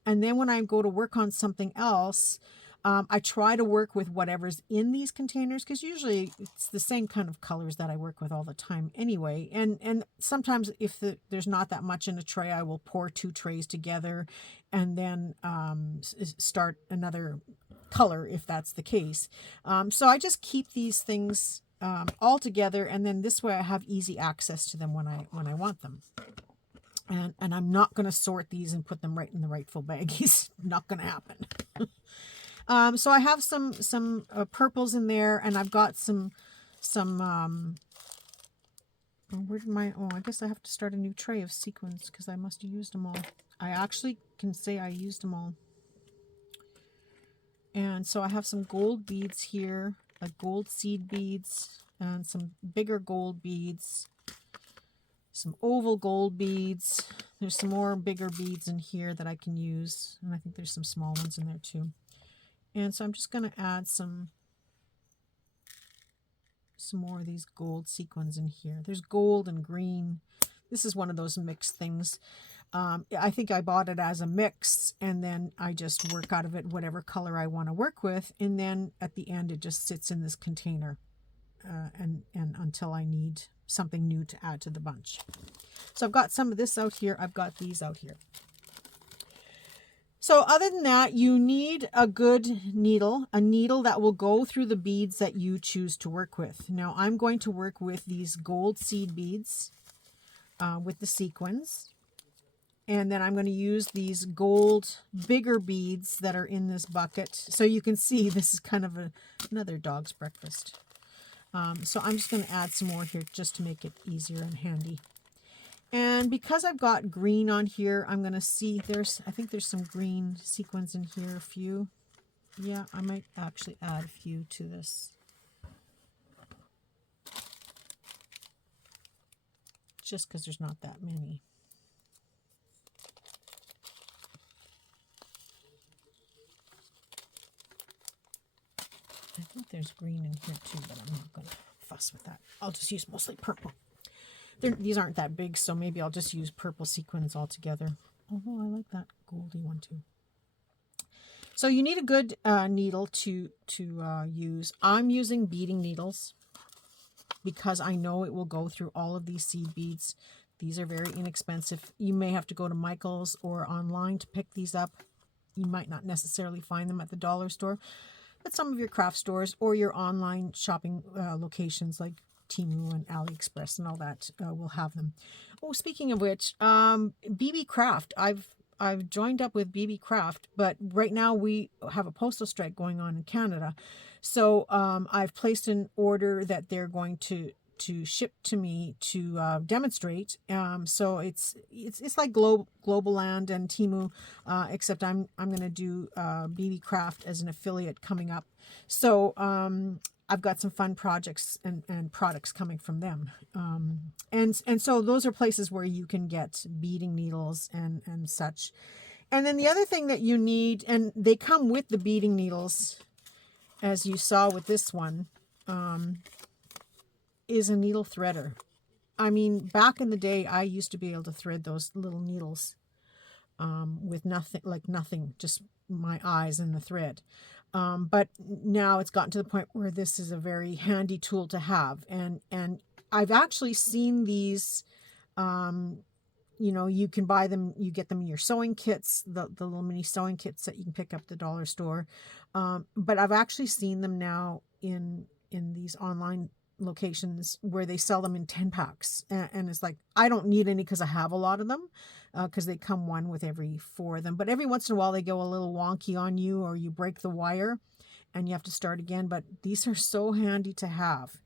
And then when I go to work on something else, I try to work with whatever's in these containers, because usually it's the same kind of colors that I work with all the time anyway. And sometimes if there's not that much in a tray, I will pour 2 trays together and then start another color if that's the case. So I just keep these things all together, and then this way I have easy access to them when I want them. And I'm not going to sort these and put them right in the rightful baggies. Not going to happen. So I have some purples in there, and I've got some where did I guess I have to start a new tray of sequins because I must have used them all. I actually can say I used them all. And so I have some gold beads here, like gold seed beads, and some bigger gold beads, some oval gold beads. There's some more bigger beads in here that I can use, and I think there's some small ones in there too. And so I'm just going to add some more of these gold sequins in here. There's gold and green. This is one of those mixed things. I think I bought it as a mix, and then I just work out of it whatever color I want to work with. And then at the end, it just sits in this container and until I need something new to add to the bunch. So I've got some of this out here. I've got these out here. So other than that, you need a good needle, a needle that will go through the beads that you choose to work with. Now I'm going to work with these gold seed beads with the sequins. And then I'm going to use these gold bigger beads that are in this bucket. So you can see this is kind of another dog's breakfast. So I'm just going to add some more here just to make it easier and handy. And because I've got green on here, I'm going to see I think there's some green sequins in here, a few. Yeah, I might actually add a few to this. Just because there's not that many. I think there's green in here too, but I'm not going to fuss with that. I'll just use mostly purple. These aren't that big, so maybe I'll just use purple sequins altogether. Although I like that goldy one too. So you need a good needle to use. I'm using beading needles because I know it will go through all of these seed beads. These are very inexpensive. You may have to go to Michael's or online to pick these up. You might not necessarily find them at the dollar store, but some of your craft stores or your online shopping locations like Temu and AliExpress and all that will have them. Oh, speaking of which, BB Craft. I've joined up with BB Craft, but right now we have a postal strike going on in Canada. So I've placed an order that they're going to ship to me to demonstrate. So it's like Global Land and Temu, except I'm going to do BB Craft as an affiliate coming up. So I've got some fun projects and products coming from them. And so those are places where you can get beading needles and such. And then the other thing that you need, and they come with the beading needles, as you saw with this one, is a needle threader. I mean, back in the day, I used to be able to thread those little needles with nothing, just my eyes and the thread. But now it's gotten to the point where this is a very handy tool to have. And I've actually seen these, you can buy them, you get them in your sewing kits, the little mini sewing kits that you can pick up at the dollar store. But I've actually seen them now in these online locations where they sell them in 10 packs. And it's like, I don't need any because I have a lot of them. Because they come one with every 4 of them. But every once in a while they go a little wonky on you, or you break the wire and you have to start again. But these are so handy to have.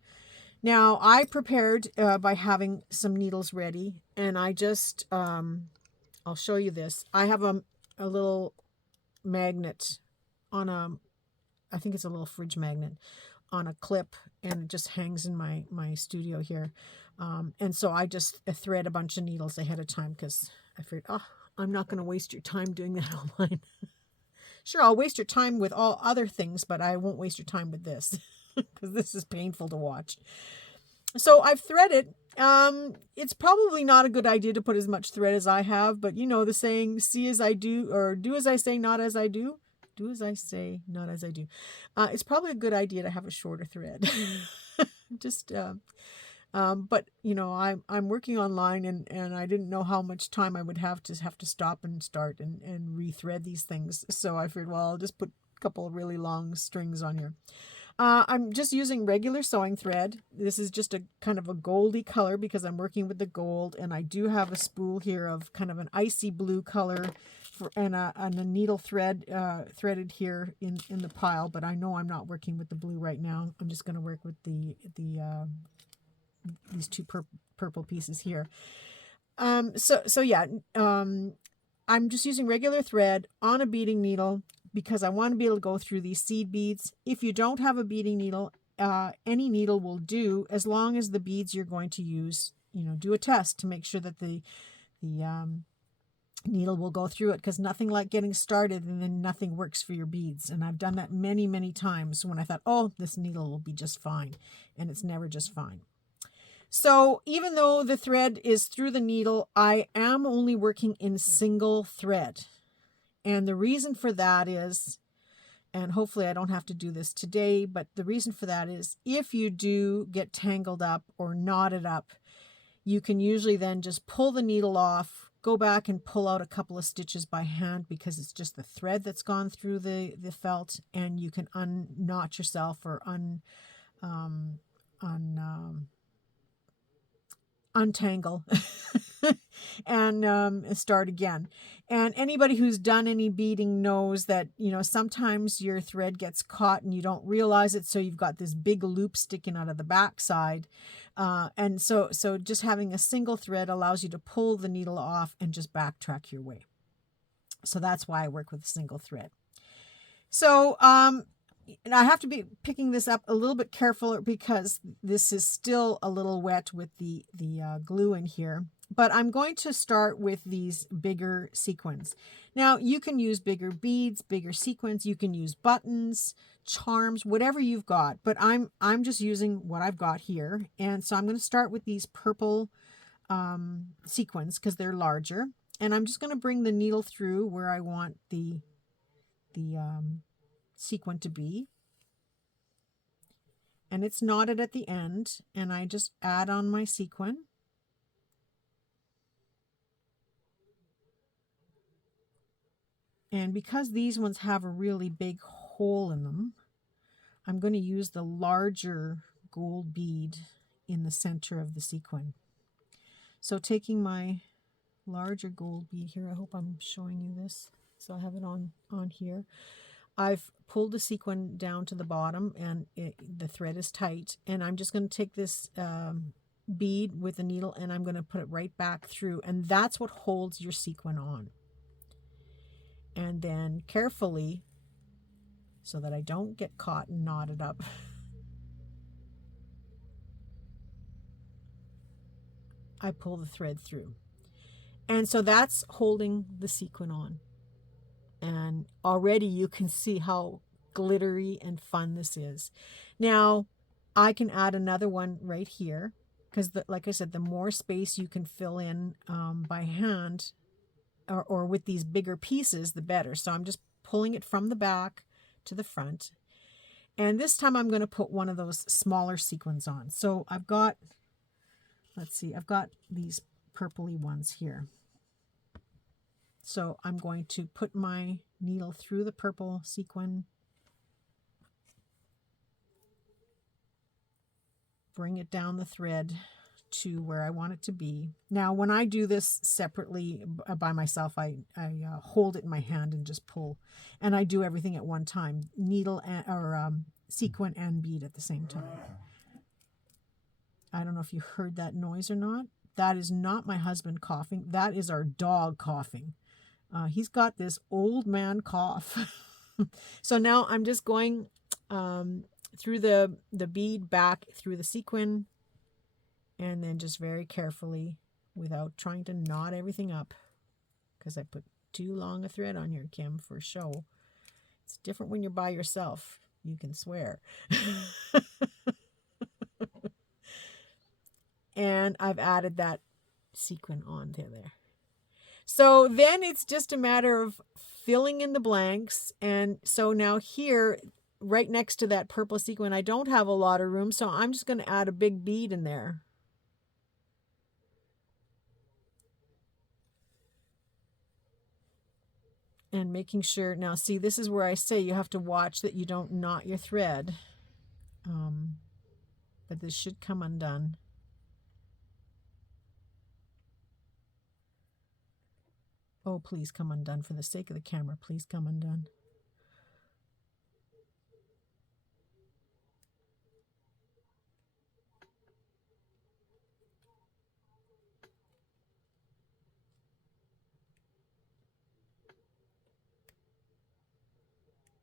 Now, I prepared by having some needles ready, and I just, I'll show you this. I have a little magnet on I think it's a little fridge magnet on a clip, and it just hangs in my studio here. And so I just thread a bunch of needles ahead of time because I figured, I'm not going to waste your time doing that online. Sure, I'll waste your time with all other things, but I won't waste your time with this because this is painful to watch. So I've threaded. It's probably not a good idea to put as much thread as I have, but you know the saying, see as I do, or do as I say, not as I do. Do as I say, not as I do. It's probably a good idea to have a shorter thread. Just, but you know, I'm working online, and I didn't know how much time I would have to stop and start and rethread these things. So I figured, well, I'll just put a couple of really long strings on here. I'm just using regular sewing thread. This is just a kind of a goldy color because I'm working with the gold, and I do have a spool here of kind of an icy blue color and a needle thread threaded here in the pile, but I know I'm not working with the blue right now. I'm just going to work with these two purple pieces here. So yeah, I'm just using regular thread on a beading needle because I want to be able to go through these seed beads. If you don't have a beading needle, any needle will do, as long as the beads you're going to use, do a test to make sure that the needle will go through it, because nothing like getting started and then nothing works for your beads. And I've done that many, many times when I thought, oh, this needle will be just fine, and it's never just fine. So even though the thread is through the needle, I am only working in single thread. And the reason for that is, and hopefully I don't have to do this today, but the reason for that is if you do get tangled up or knotted up, you can usually then just pull the needle off, go back and pull out a couple of stitches by hand because it's just the thread that's gone through the felt, and you can unknot yourself or untangle and start again. And anybody who's done any beading knows that, sometimes your thread gets caught and you don't realize it, so you've got this big loop sticking out of the back side. And so just having a single thread allows you to pull the needle off and just backtrack your way. So that's why I work with a single thread. So and I have to be picking this up a little bit careful because this is still a little wet with the glue in here. But I'm going to start with these bigger sequins. Now, you can use bigger beads, bigger sequins. You can use buttons, charms, whatever you've got. But I'm just using what I've got here. And so I'm going to start with these purple sequins because they're larger. And I'm just going to bring the needle through where I want the sequin to be. And it's knotted at the end. And I just add on my sequin. And because these ones have a really big hole in them, I'm going to use the larger gold bead in the center of the sequin. So taking my larger gold bead here, I hope I'm showing you this. So I have it on here. I've pulled the sequin down to the bottom and the thread is tight. And I'm just going to take this bead with a needle and I'm going to put it right back through. And that's what holds your sequin on. And then carefully, so that I don't get caught and knotted up, I pull the thread through. And so that's holding the sequin on. And already you can see how glittery and fun this is. Now, I can add another one right here because, like I said, the more space you can fill in by hand or with these bigger pieces, the better. So I'm just pulling it from the back to the front. And this time I'm going to put one of those smaller sequins on. So I've got, let's see, I've got these purpley ones here. So I'm going to put my needle through the purple sequin, bring it down the thread to where I want it to be. Now, when I do this separately by myself, I hold it in my hand and just pull. And I do everything at one time, needle or sequin and bead at the same time. I don't know if you heard that noise or not. That is not my husband coughing. That is our dog coughing. He's got this old man cough. So now I'm just going through the bead back through the sequin, and then just very carefully, without trying to knot everything up, because I put too long a thread on here, Kim, for show. It's different when you're by yourself. You can swear. And I've added that sequin on there. So then it's just a matter of filling in the blanks. And so now here, right next to that purple sequin, I don't have a lot of room, so I'm just going to add a big bead in there. And making sure, now see, this is where I say you have to watch that you don't knot your thread. But this should come undone. Oh, please come undone. For the sake of the camera, please come undone.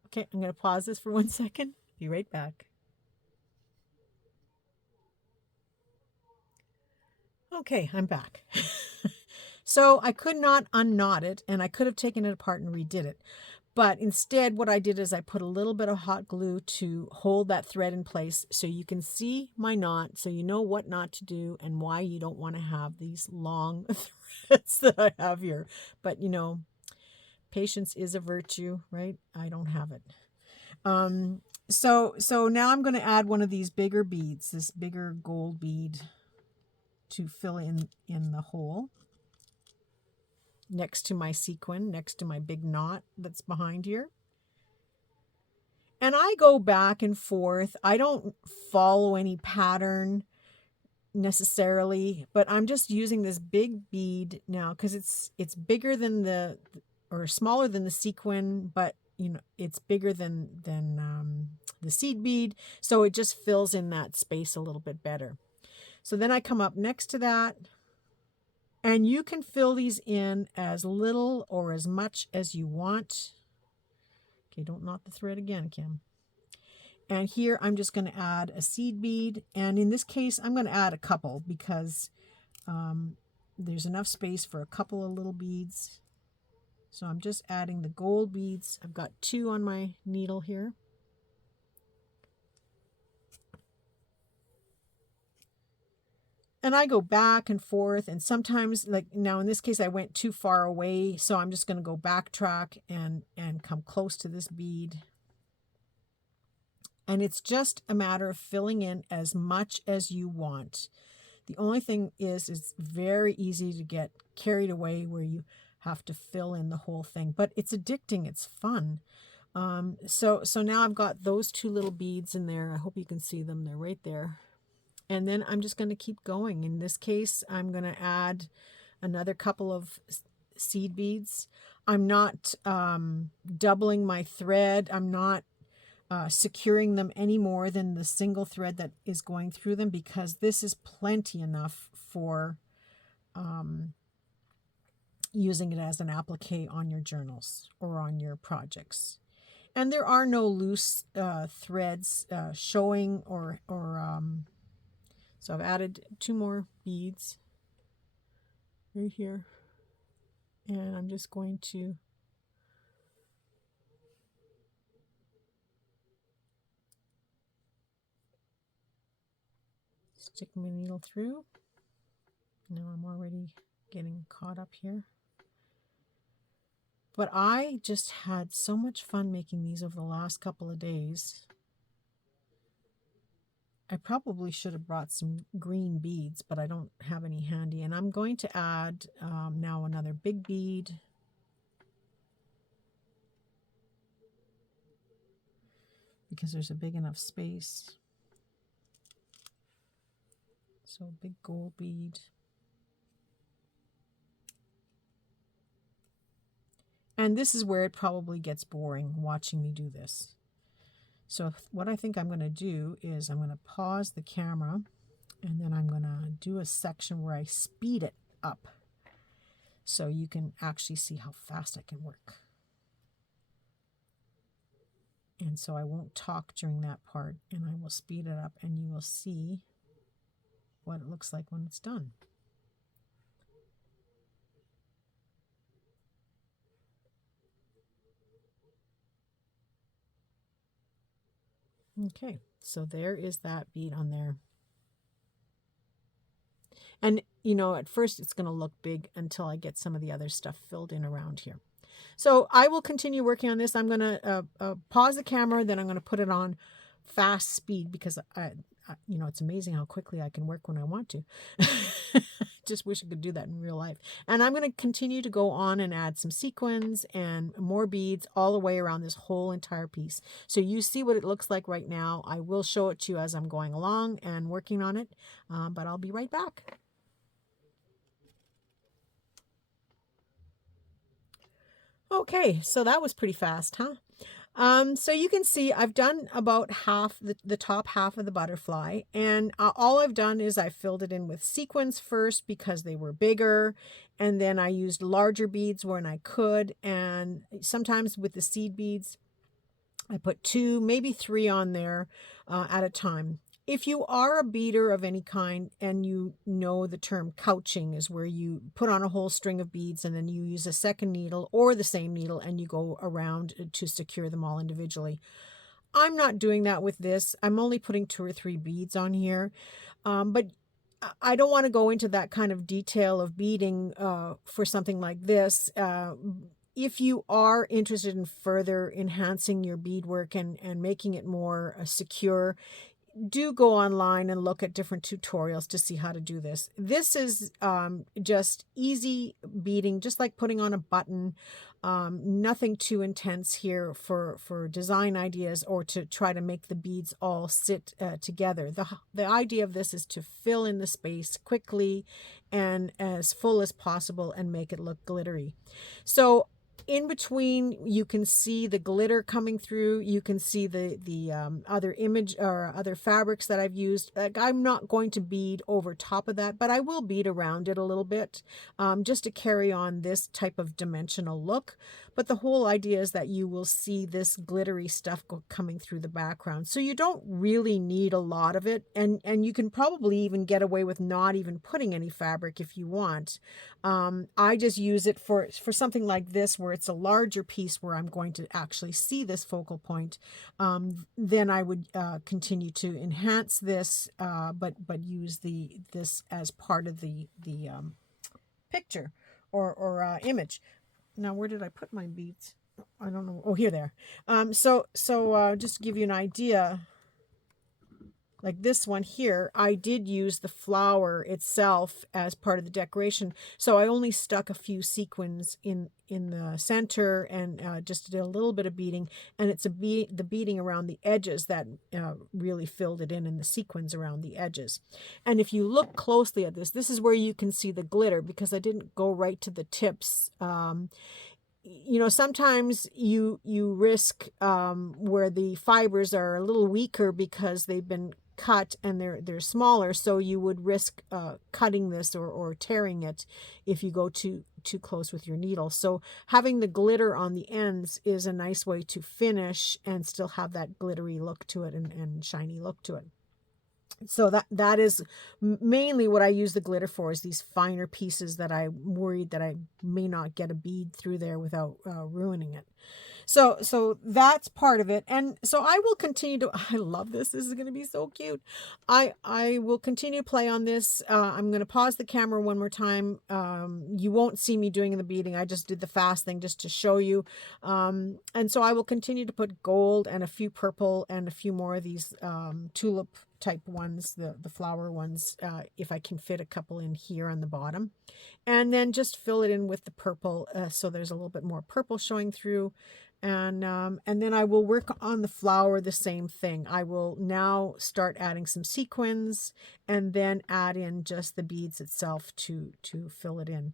Okay, I'm going to pause this for 1 second. Be right back. Okay, I'm back. So I could not unknot it, and I could have taken it apart and redid it. But instead, what I did is I put a little bit of hot glue to hold that thread in place so you can see my knot, so you know what not to do and why you don't want to have these long threads that I have here. But, you know, patience is a virtue, right? I don't have it. So now I'm going to add one of these bigger beads, this bigger gold bead, to fill in the hole next to my sequin, next to my big knot that's behind here. And I go back and forth. I don't follow any pattern necessarily, but I'm just using this big bead now because it's bigger than or smaller than the sequin, but you know, it's bigger than the seed bead, so it just fills in that space a little bit better. So then I come up next to that, and you can fill these in as little or as much as you want. Okay, don't knot the thread again, Kim. And here I'm just going to add a seed bead, and in this case I'm going to add a couple because there's enough space for a couple of little beads. So I'm just adding the gold beads. I've got 2 on my needle here. And I go back and forth, and sometimes, like now in this case, I went too far away, so I'm just going to go backtrack and come close to this bead. And it's just a matter of filling in as much as you want. The only thing is it's very easy to get carried away where you have to fill in the whole thing, but it's addicting. It's fun. So now I've got those 2 little beads in there. I hope you can see them. They're right there. And then I'm just going to keep going. In this case, I'm going to add another couple of seed beads. I'm not doubling my thread. I'm not securing them any more than the single thread that is going through them, because this is plenty enough for using it as an applique on your journals or on your projects. And there are no loose threads showing so I've added 2 more beads right here, and I'm just going to stick my needle through. Now I'm already getting caught up here. But I just had so much fun making these over the last couple of days. I probably should have brought some green beads, but I don't have any handy. And I'm going to add now another big bead. Because there's a big enough space. So big gold bead. And this is where it probably gets boring watching me do this. So what I think I'm going to do is I'm going to pause the camera, and then I'm going to do a section where I speed it up so you can actually see how fast I can work. And so I won't talk during that part, and I will speed it up, and you will see what it looks like when it's done. Okay, so there is that bead on there. And, you know, at first it's going to look big until I get some of the other stuff filled in around here. So I will continue working on this. I'm going to pause the camera, then I'm going to put it on fast speed, because you know, it's amazing how quickly I can work when I want to. Just wish I could do that in real life. And I'm going to continue to go on and add some sequins and more beads all the way around this whole entire piece. So you see what it looks like right now. I will show it to you as I'm going along and working on it, but I'll be right back. Okay, so that was pretty fast, huh? So you can see I've done about half the top half of the butterfly, and all I've done is I filled it in with sequins first because they were bigger, and then I used larger beads when I could, and sometimes with the seed beads I put 2, maybe 3 on there at a time. If you are a beader of any kind and you know the term couching is where you put on a whole string of beads and then you use a second needle or the same needle and you go around to secure them all individually. I'm not doing that with this. I'm only putting 2 or 3 beads on here. But I don't want to go into that kind of detail of beading for something like this. If you are interested in further enhancing your beadwork and making it more secure, do go online and look at different tutorials to see how to do this. This is just easy beading, just like putting on a button. Nothing too intense here for design ideas or to try to make the beads all sit together. The idea of this is to fill in the space quickly and as full as possible and make it look glittery. So in between, you can see the glitter coming through. You can see the other image or other fabrics that I've used. I'm not going to bead over top of that, but I will bead around it a little bit just to carry on this type of dimensional look. But the whole idea is that you will see this glittery stuff coming through the background. So you don't really need a lot of it. And you can probably even get away with not even putting any fabric if you want. I just use it for something like this where it's a larger piece where I'm going to actually see this focal point. Then I would continue to enhance this, but use this as part of the picture or image. Now, where did I put my beads? I don't know. Oh, here they are. So just to give you an idea, like this one here, I did use the flower itself as part of the decoration. So I only stuck a few sequins in the center and just did a little bit of beading. And it's the beading around the edges that really filled it in, and the sequins around the edges. And if you look closely at this, this is where you can see the glitter, because I didn't go right to the tips. You know, sometimes you risk where the fibers are a little weaker because they've been cut and they're smaller, so you would risk cutting this or tearing it if you go too close with your needle. So having the glitter on the ends is a nice way to finish and still have that glittery look to it and shiny look to it. So that is mainly what I use the glitter for, is these finer pieces that I'm worried that I may not get a bead through there without ruining it. So that's part of it. And so I will continue to, I love this. This is going to be so cute. I will continue to play on this. I'm going to pause the camera one more time. You won't see me doing the beading. I just did the fast thing just to show you. And so I will continue to put gold and a few purple and a few more of these tulip type ones, the flower ones, if I can fit a couple in here on the bottom. And then just fill it in with the purple, so there's a little bit more purple showing through. And then I will work on the flower the same thing. I will now start adding some sequins and then add in just the beads itself to fill it in.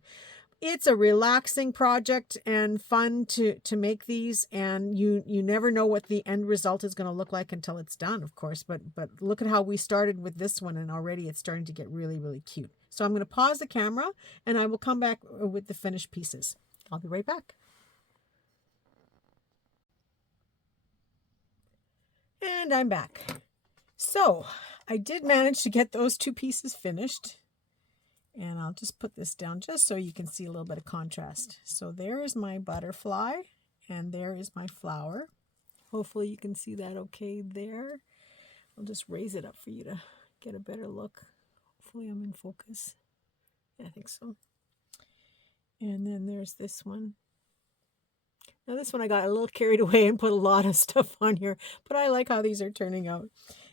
It's a relaxing project and fun to make these, and you never know what the end result is going to look like until it's done, of course. But look at how we started with this one, and already it's starting to get really, really cute. So I'm going to pause the camera and I will come back with the finished pieces. I'll be right back. And I'm back. So I did manage to get those two pieces finished. And I'll just put this down just so you can see a little bit of contrast. So there is my butterfly and there is my flower. Hopefully you can see that okay there. I'll just raise it up for you to get a better look. Hopefully I'm in focus. Yeah, I think so. And then there's this one. Now this one I got a little carried away and put a lot of stuff on here, but I like how these are turning out.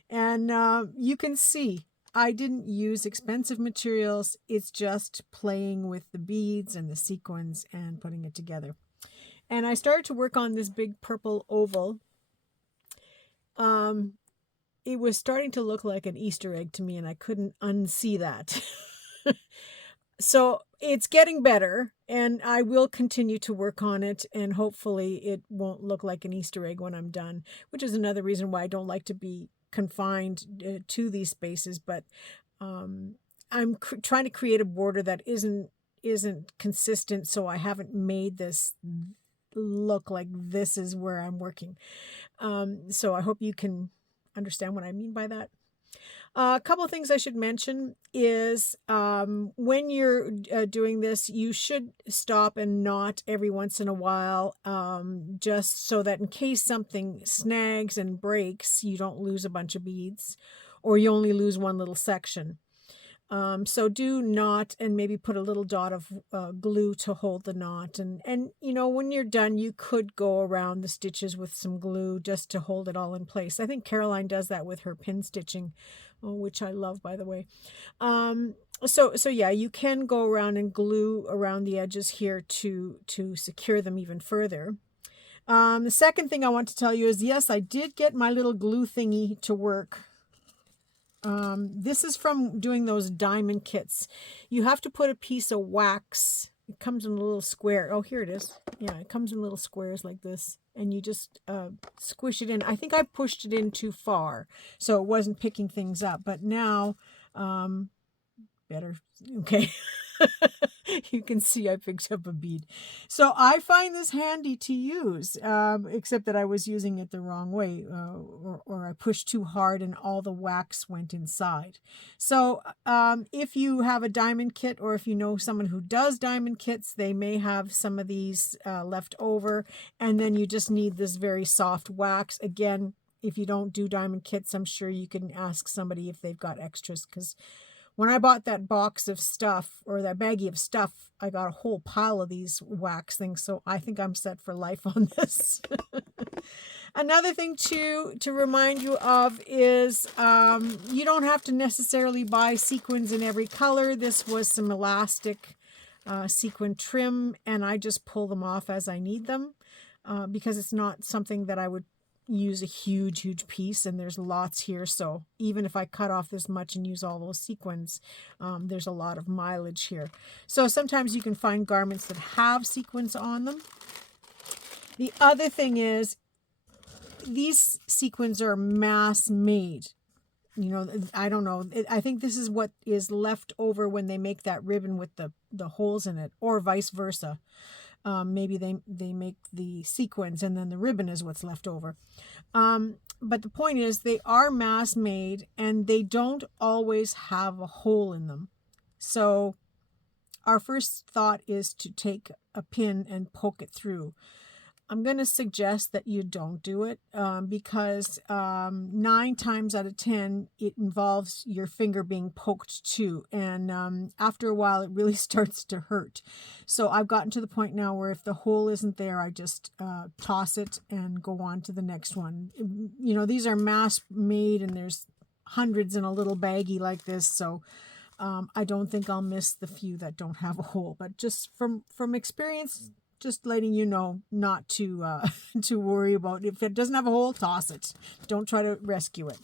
And you can see I didn't use expensive materials. It's just playing with the beads and the sequins and putting it together. And I started to work on this big purple oval. It was starting to look like an Easter egg to me, and I couldn't unsee that. So it's getting better, and I will continue to work on it, and hopefully it won't look like an Easter egg when I'm done, which is another reason why I don't like to be confined to these spaces. But I'm trying to create a border that isn't consistent, so I haven't made this look like this is where I'm working. So I hope you can understand what I mean by that. A couple of things I should mention is when you're doing this, you should stop and knot every once in a while, just so that in case something snags and breaks, you don't lose a bunch of beads, or you only lose one little section. So do knot and maybe put a little dot of glue to hold the knot. And you know, when you're done, you could go around the stitches with some glue just to hold it all in place. I think Caroline does that with her pin stitching, which I love, by the way. So yeah, you can go around and glue around the edges here to secure them even further. The second thing I want to tell you is, yes, I did get my little glue thingy to work. This is from doing those diamond kits. You have to put a piece of wax. It comes in a little square. Oh, here it is. Yeah, it comes in little squares like this. And you just squish it in. I think I pushed it in too far, so it wasn't picking things up. But now, better. Okay. You can see I picked up a bead. So I find this handy to use, except that I was using it the wrong way, or I pushed too hard and all the wax went inside. So if you have a diamond kit, or if you know someone who does diamond kits, they may have some of these left over, and then you just need this very soft wax. Again, if you don't do diamond kits, I'm sure you can ask somebody if they've got extras, because when I bought that box of stuff, or that baggie of stuff, I got a whole pile of these wax things. So I think I'm set for life on this. Another thing to remind you of is you don't have to necessarily buy sequins in every color. This was some elastic sequin trim, and I just pull them off as I need them because it's not something that I would use a huge piece, and there's lots here, so even if I cut off this much and use all those sequins, there's a lot of mileage here. So sometimes you can find garments that have sequins on them. The other thing is these sequins are mass made. You know, I don't know. I think this is what is left over when they make that ribbon with the holes in it, or vice versa. Maybe they make the sequins and then the ribbon is what's left over. But the point is they are mass made and they don't always have a hole in them. So our first thought is to take a pin and poke it through. I'm going to suggest that you don't do it because 9 times out of 10, it involves your finger being poked too. And after a while, it really starts to hurt. So I've gotten to the point now where if the hole isn't there, I just toss it and go on to the next one. You know, these are mass made and there's hundreds in a little baggie like this. So I don't think I'll miss the few that don't have a hole. But just from experience, just letting you know not to to worry about if it doesn't have a hole, toss it. Don't try to rescue it.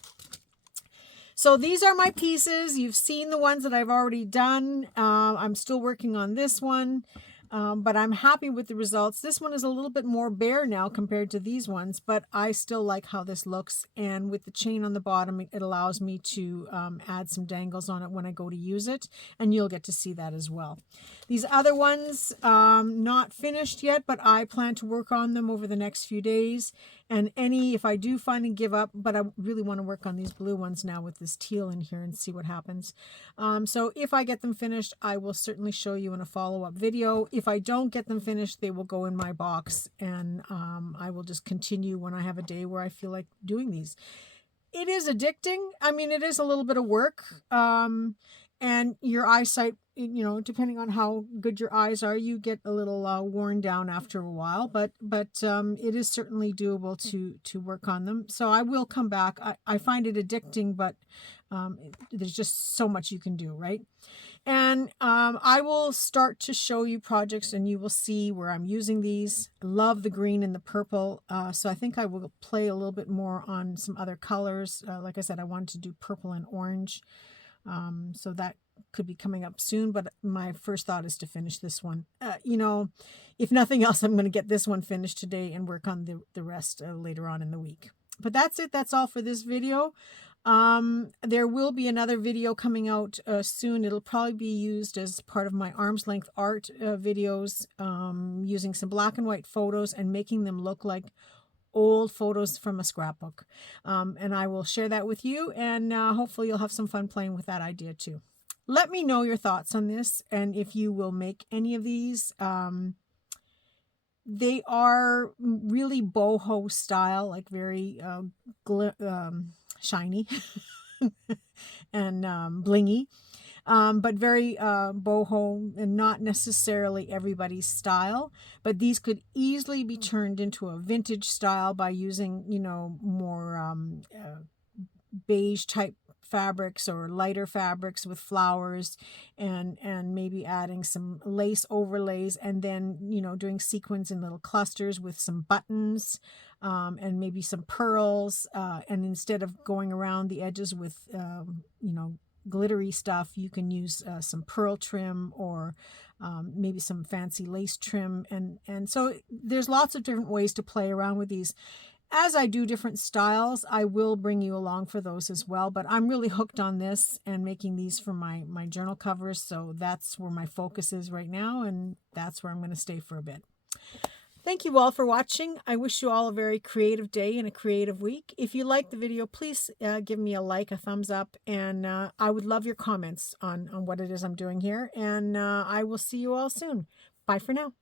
So these are my pieces. You've seen the ones that I've already done. I'm still working on this one, but I'm happy with the results. This one is a little bit more bare now compared to these ones, but I still like how this looks. And with the chain on the bottom, it allows me to add some dangles on it when I go to use it, and you'll get to see that as well. These other ones, not finished yet, but I plan to work on them over the next few days. And if I do finally give up, but I really want to work on these blue ones now with this teal in here and see what happens. So if I get them finished, I will certainly show you in a follow-up video. If I don't get them finished, they will go in my box, and I will just continue when I have a day where I feel like doing these. It is addicting. I mean, it is a little bit of work. And your eyesight, you know, depending on how good your eyes are, you get a little worn down after a while, but it is certainly doable to work on them. So I will come back. I find it addicting, but there's just so much you can do, right? And I will start to show you projects and you will see where I'm using these. I love the green and the purple. So I think I will play a little bit more on some other colors. Like I said, I wanted to do purple and orange. So that could be coming up soon, but my first thought is to finish this one. You know, if nothing else, I'm going to get this one finished today and work on the rest later on in the week. But that's it. That's all for this video. There will be another video coming out soon. It'll probably be used as part of my arm's length art videos, using some black and white photos and making them look like old photos from a scrapbook. And I will share that with you, and hopefully you'll have some fun playing with that idea too. Let me know your thoughts on this and if you will make any of these. They are really boho style, like very shiny and blingy. But very boho and not necessarily everybody's style. But these could easily be turned into a vintage style by using, you know, more beige type fabrics or lighter fabrics with flowers, and maybe adding some lace overlays, and then, you know, doing sequins in little clusters with some buttons, and maybe some pearls, and instead of going around the edges with you know, glittery stuff, you can use some pearl trim, or maybe some fancy lace trim, and so there's lots of different ways to play around with these. As I do different styles, I will bring you along for those as well, but I'm really hooked on this and making these for my journal covers, so that's where my focus is right now, and that's where I'm going to stay for a bit. Thank you all for watching. I wish you all a very creative day and a creative week. If you liked the video, please give me a like, a thumbs up, and I would love your comments on what it is I'm doing here, and I will see you all soon. Bye for now.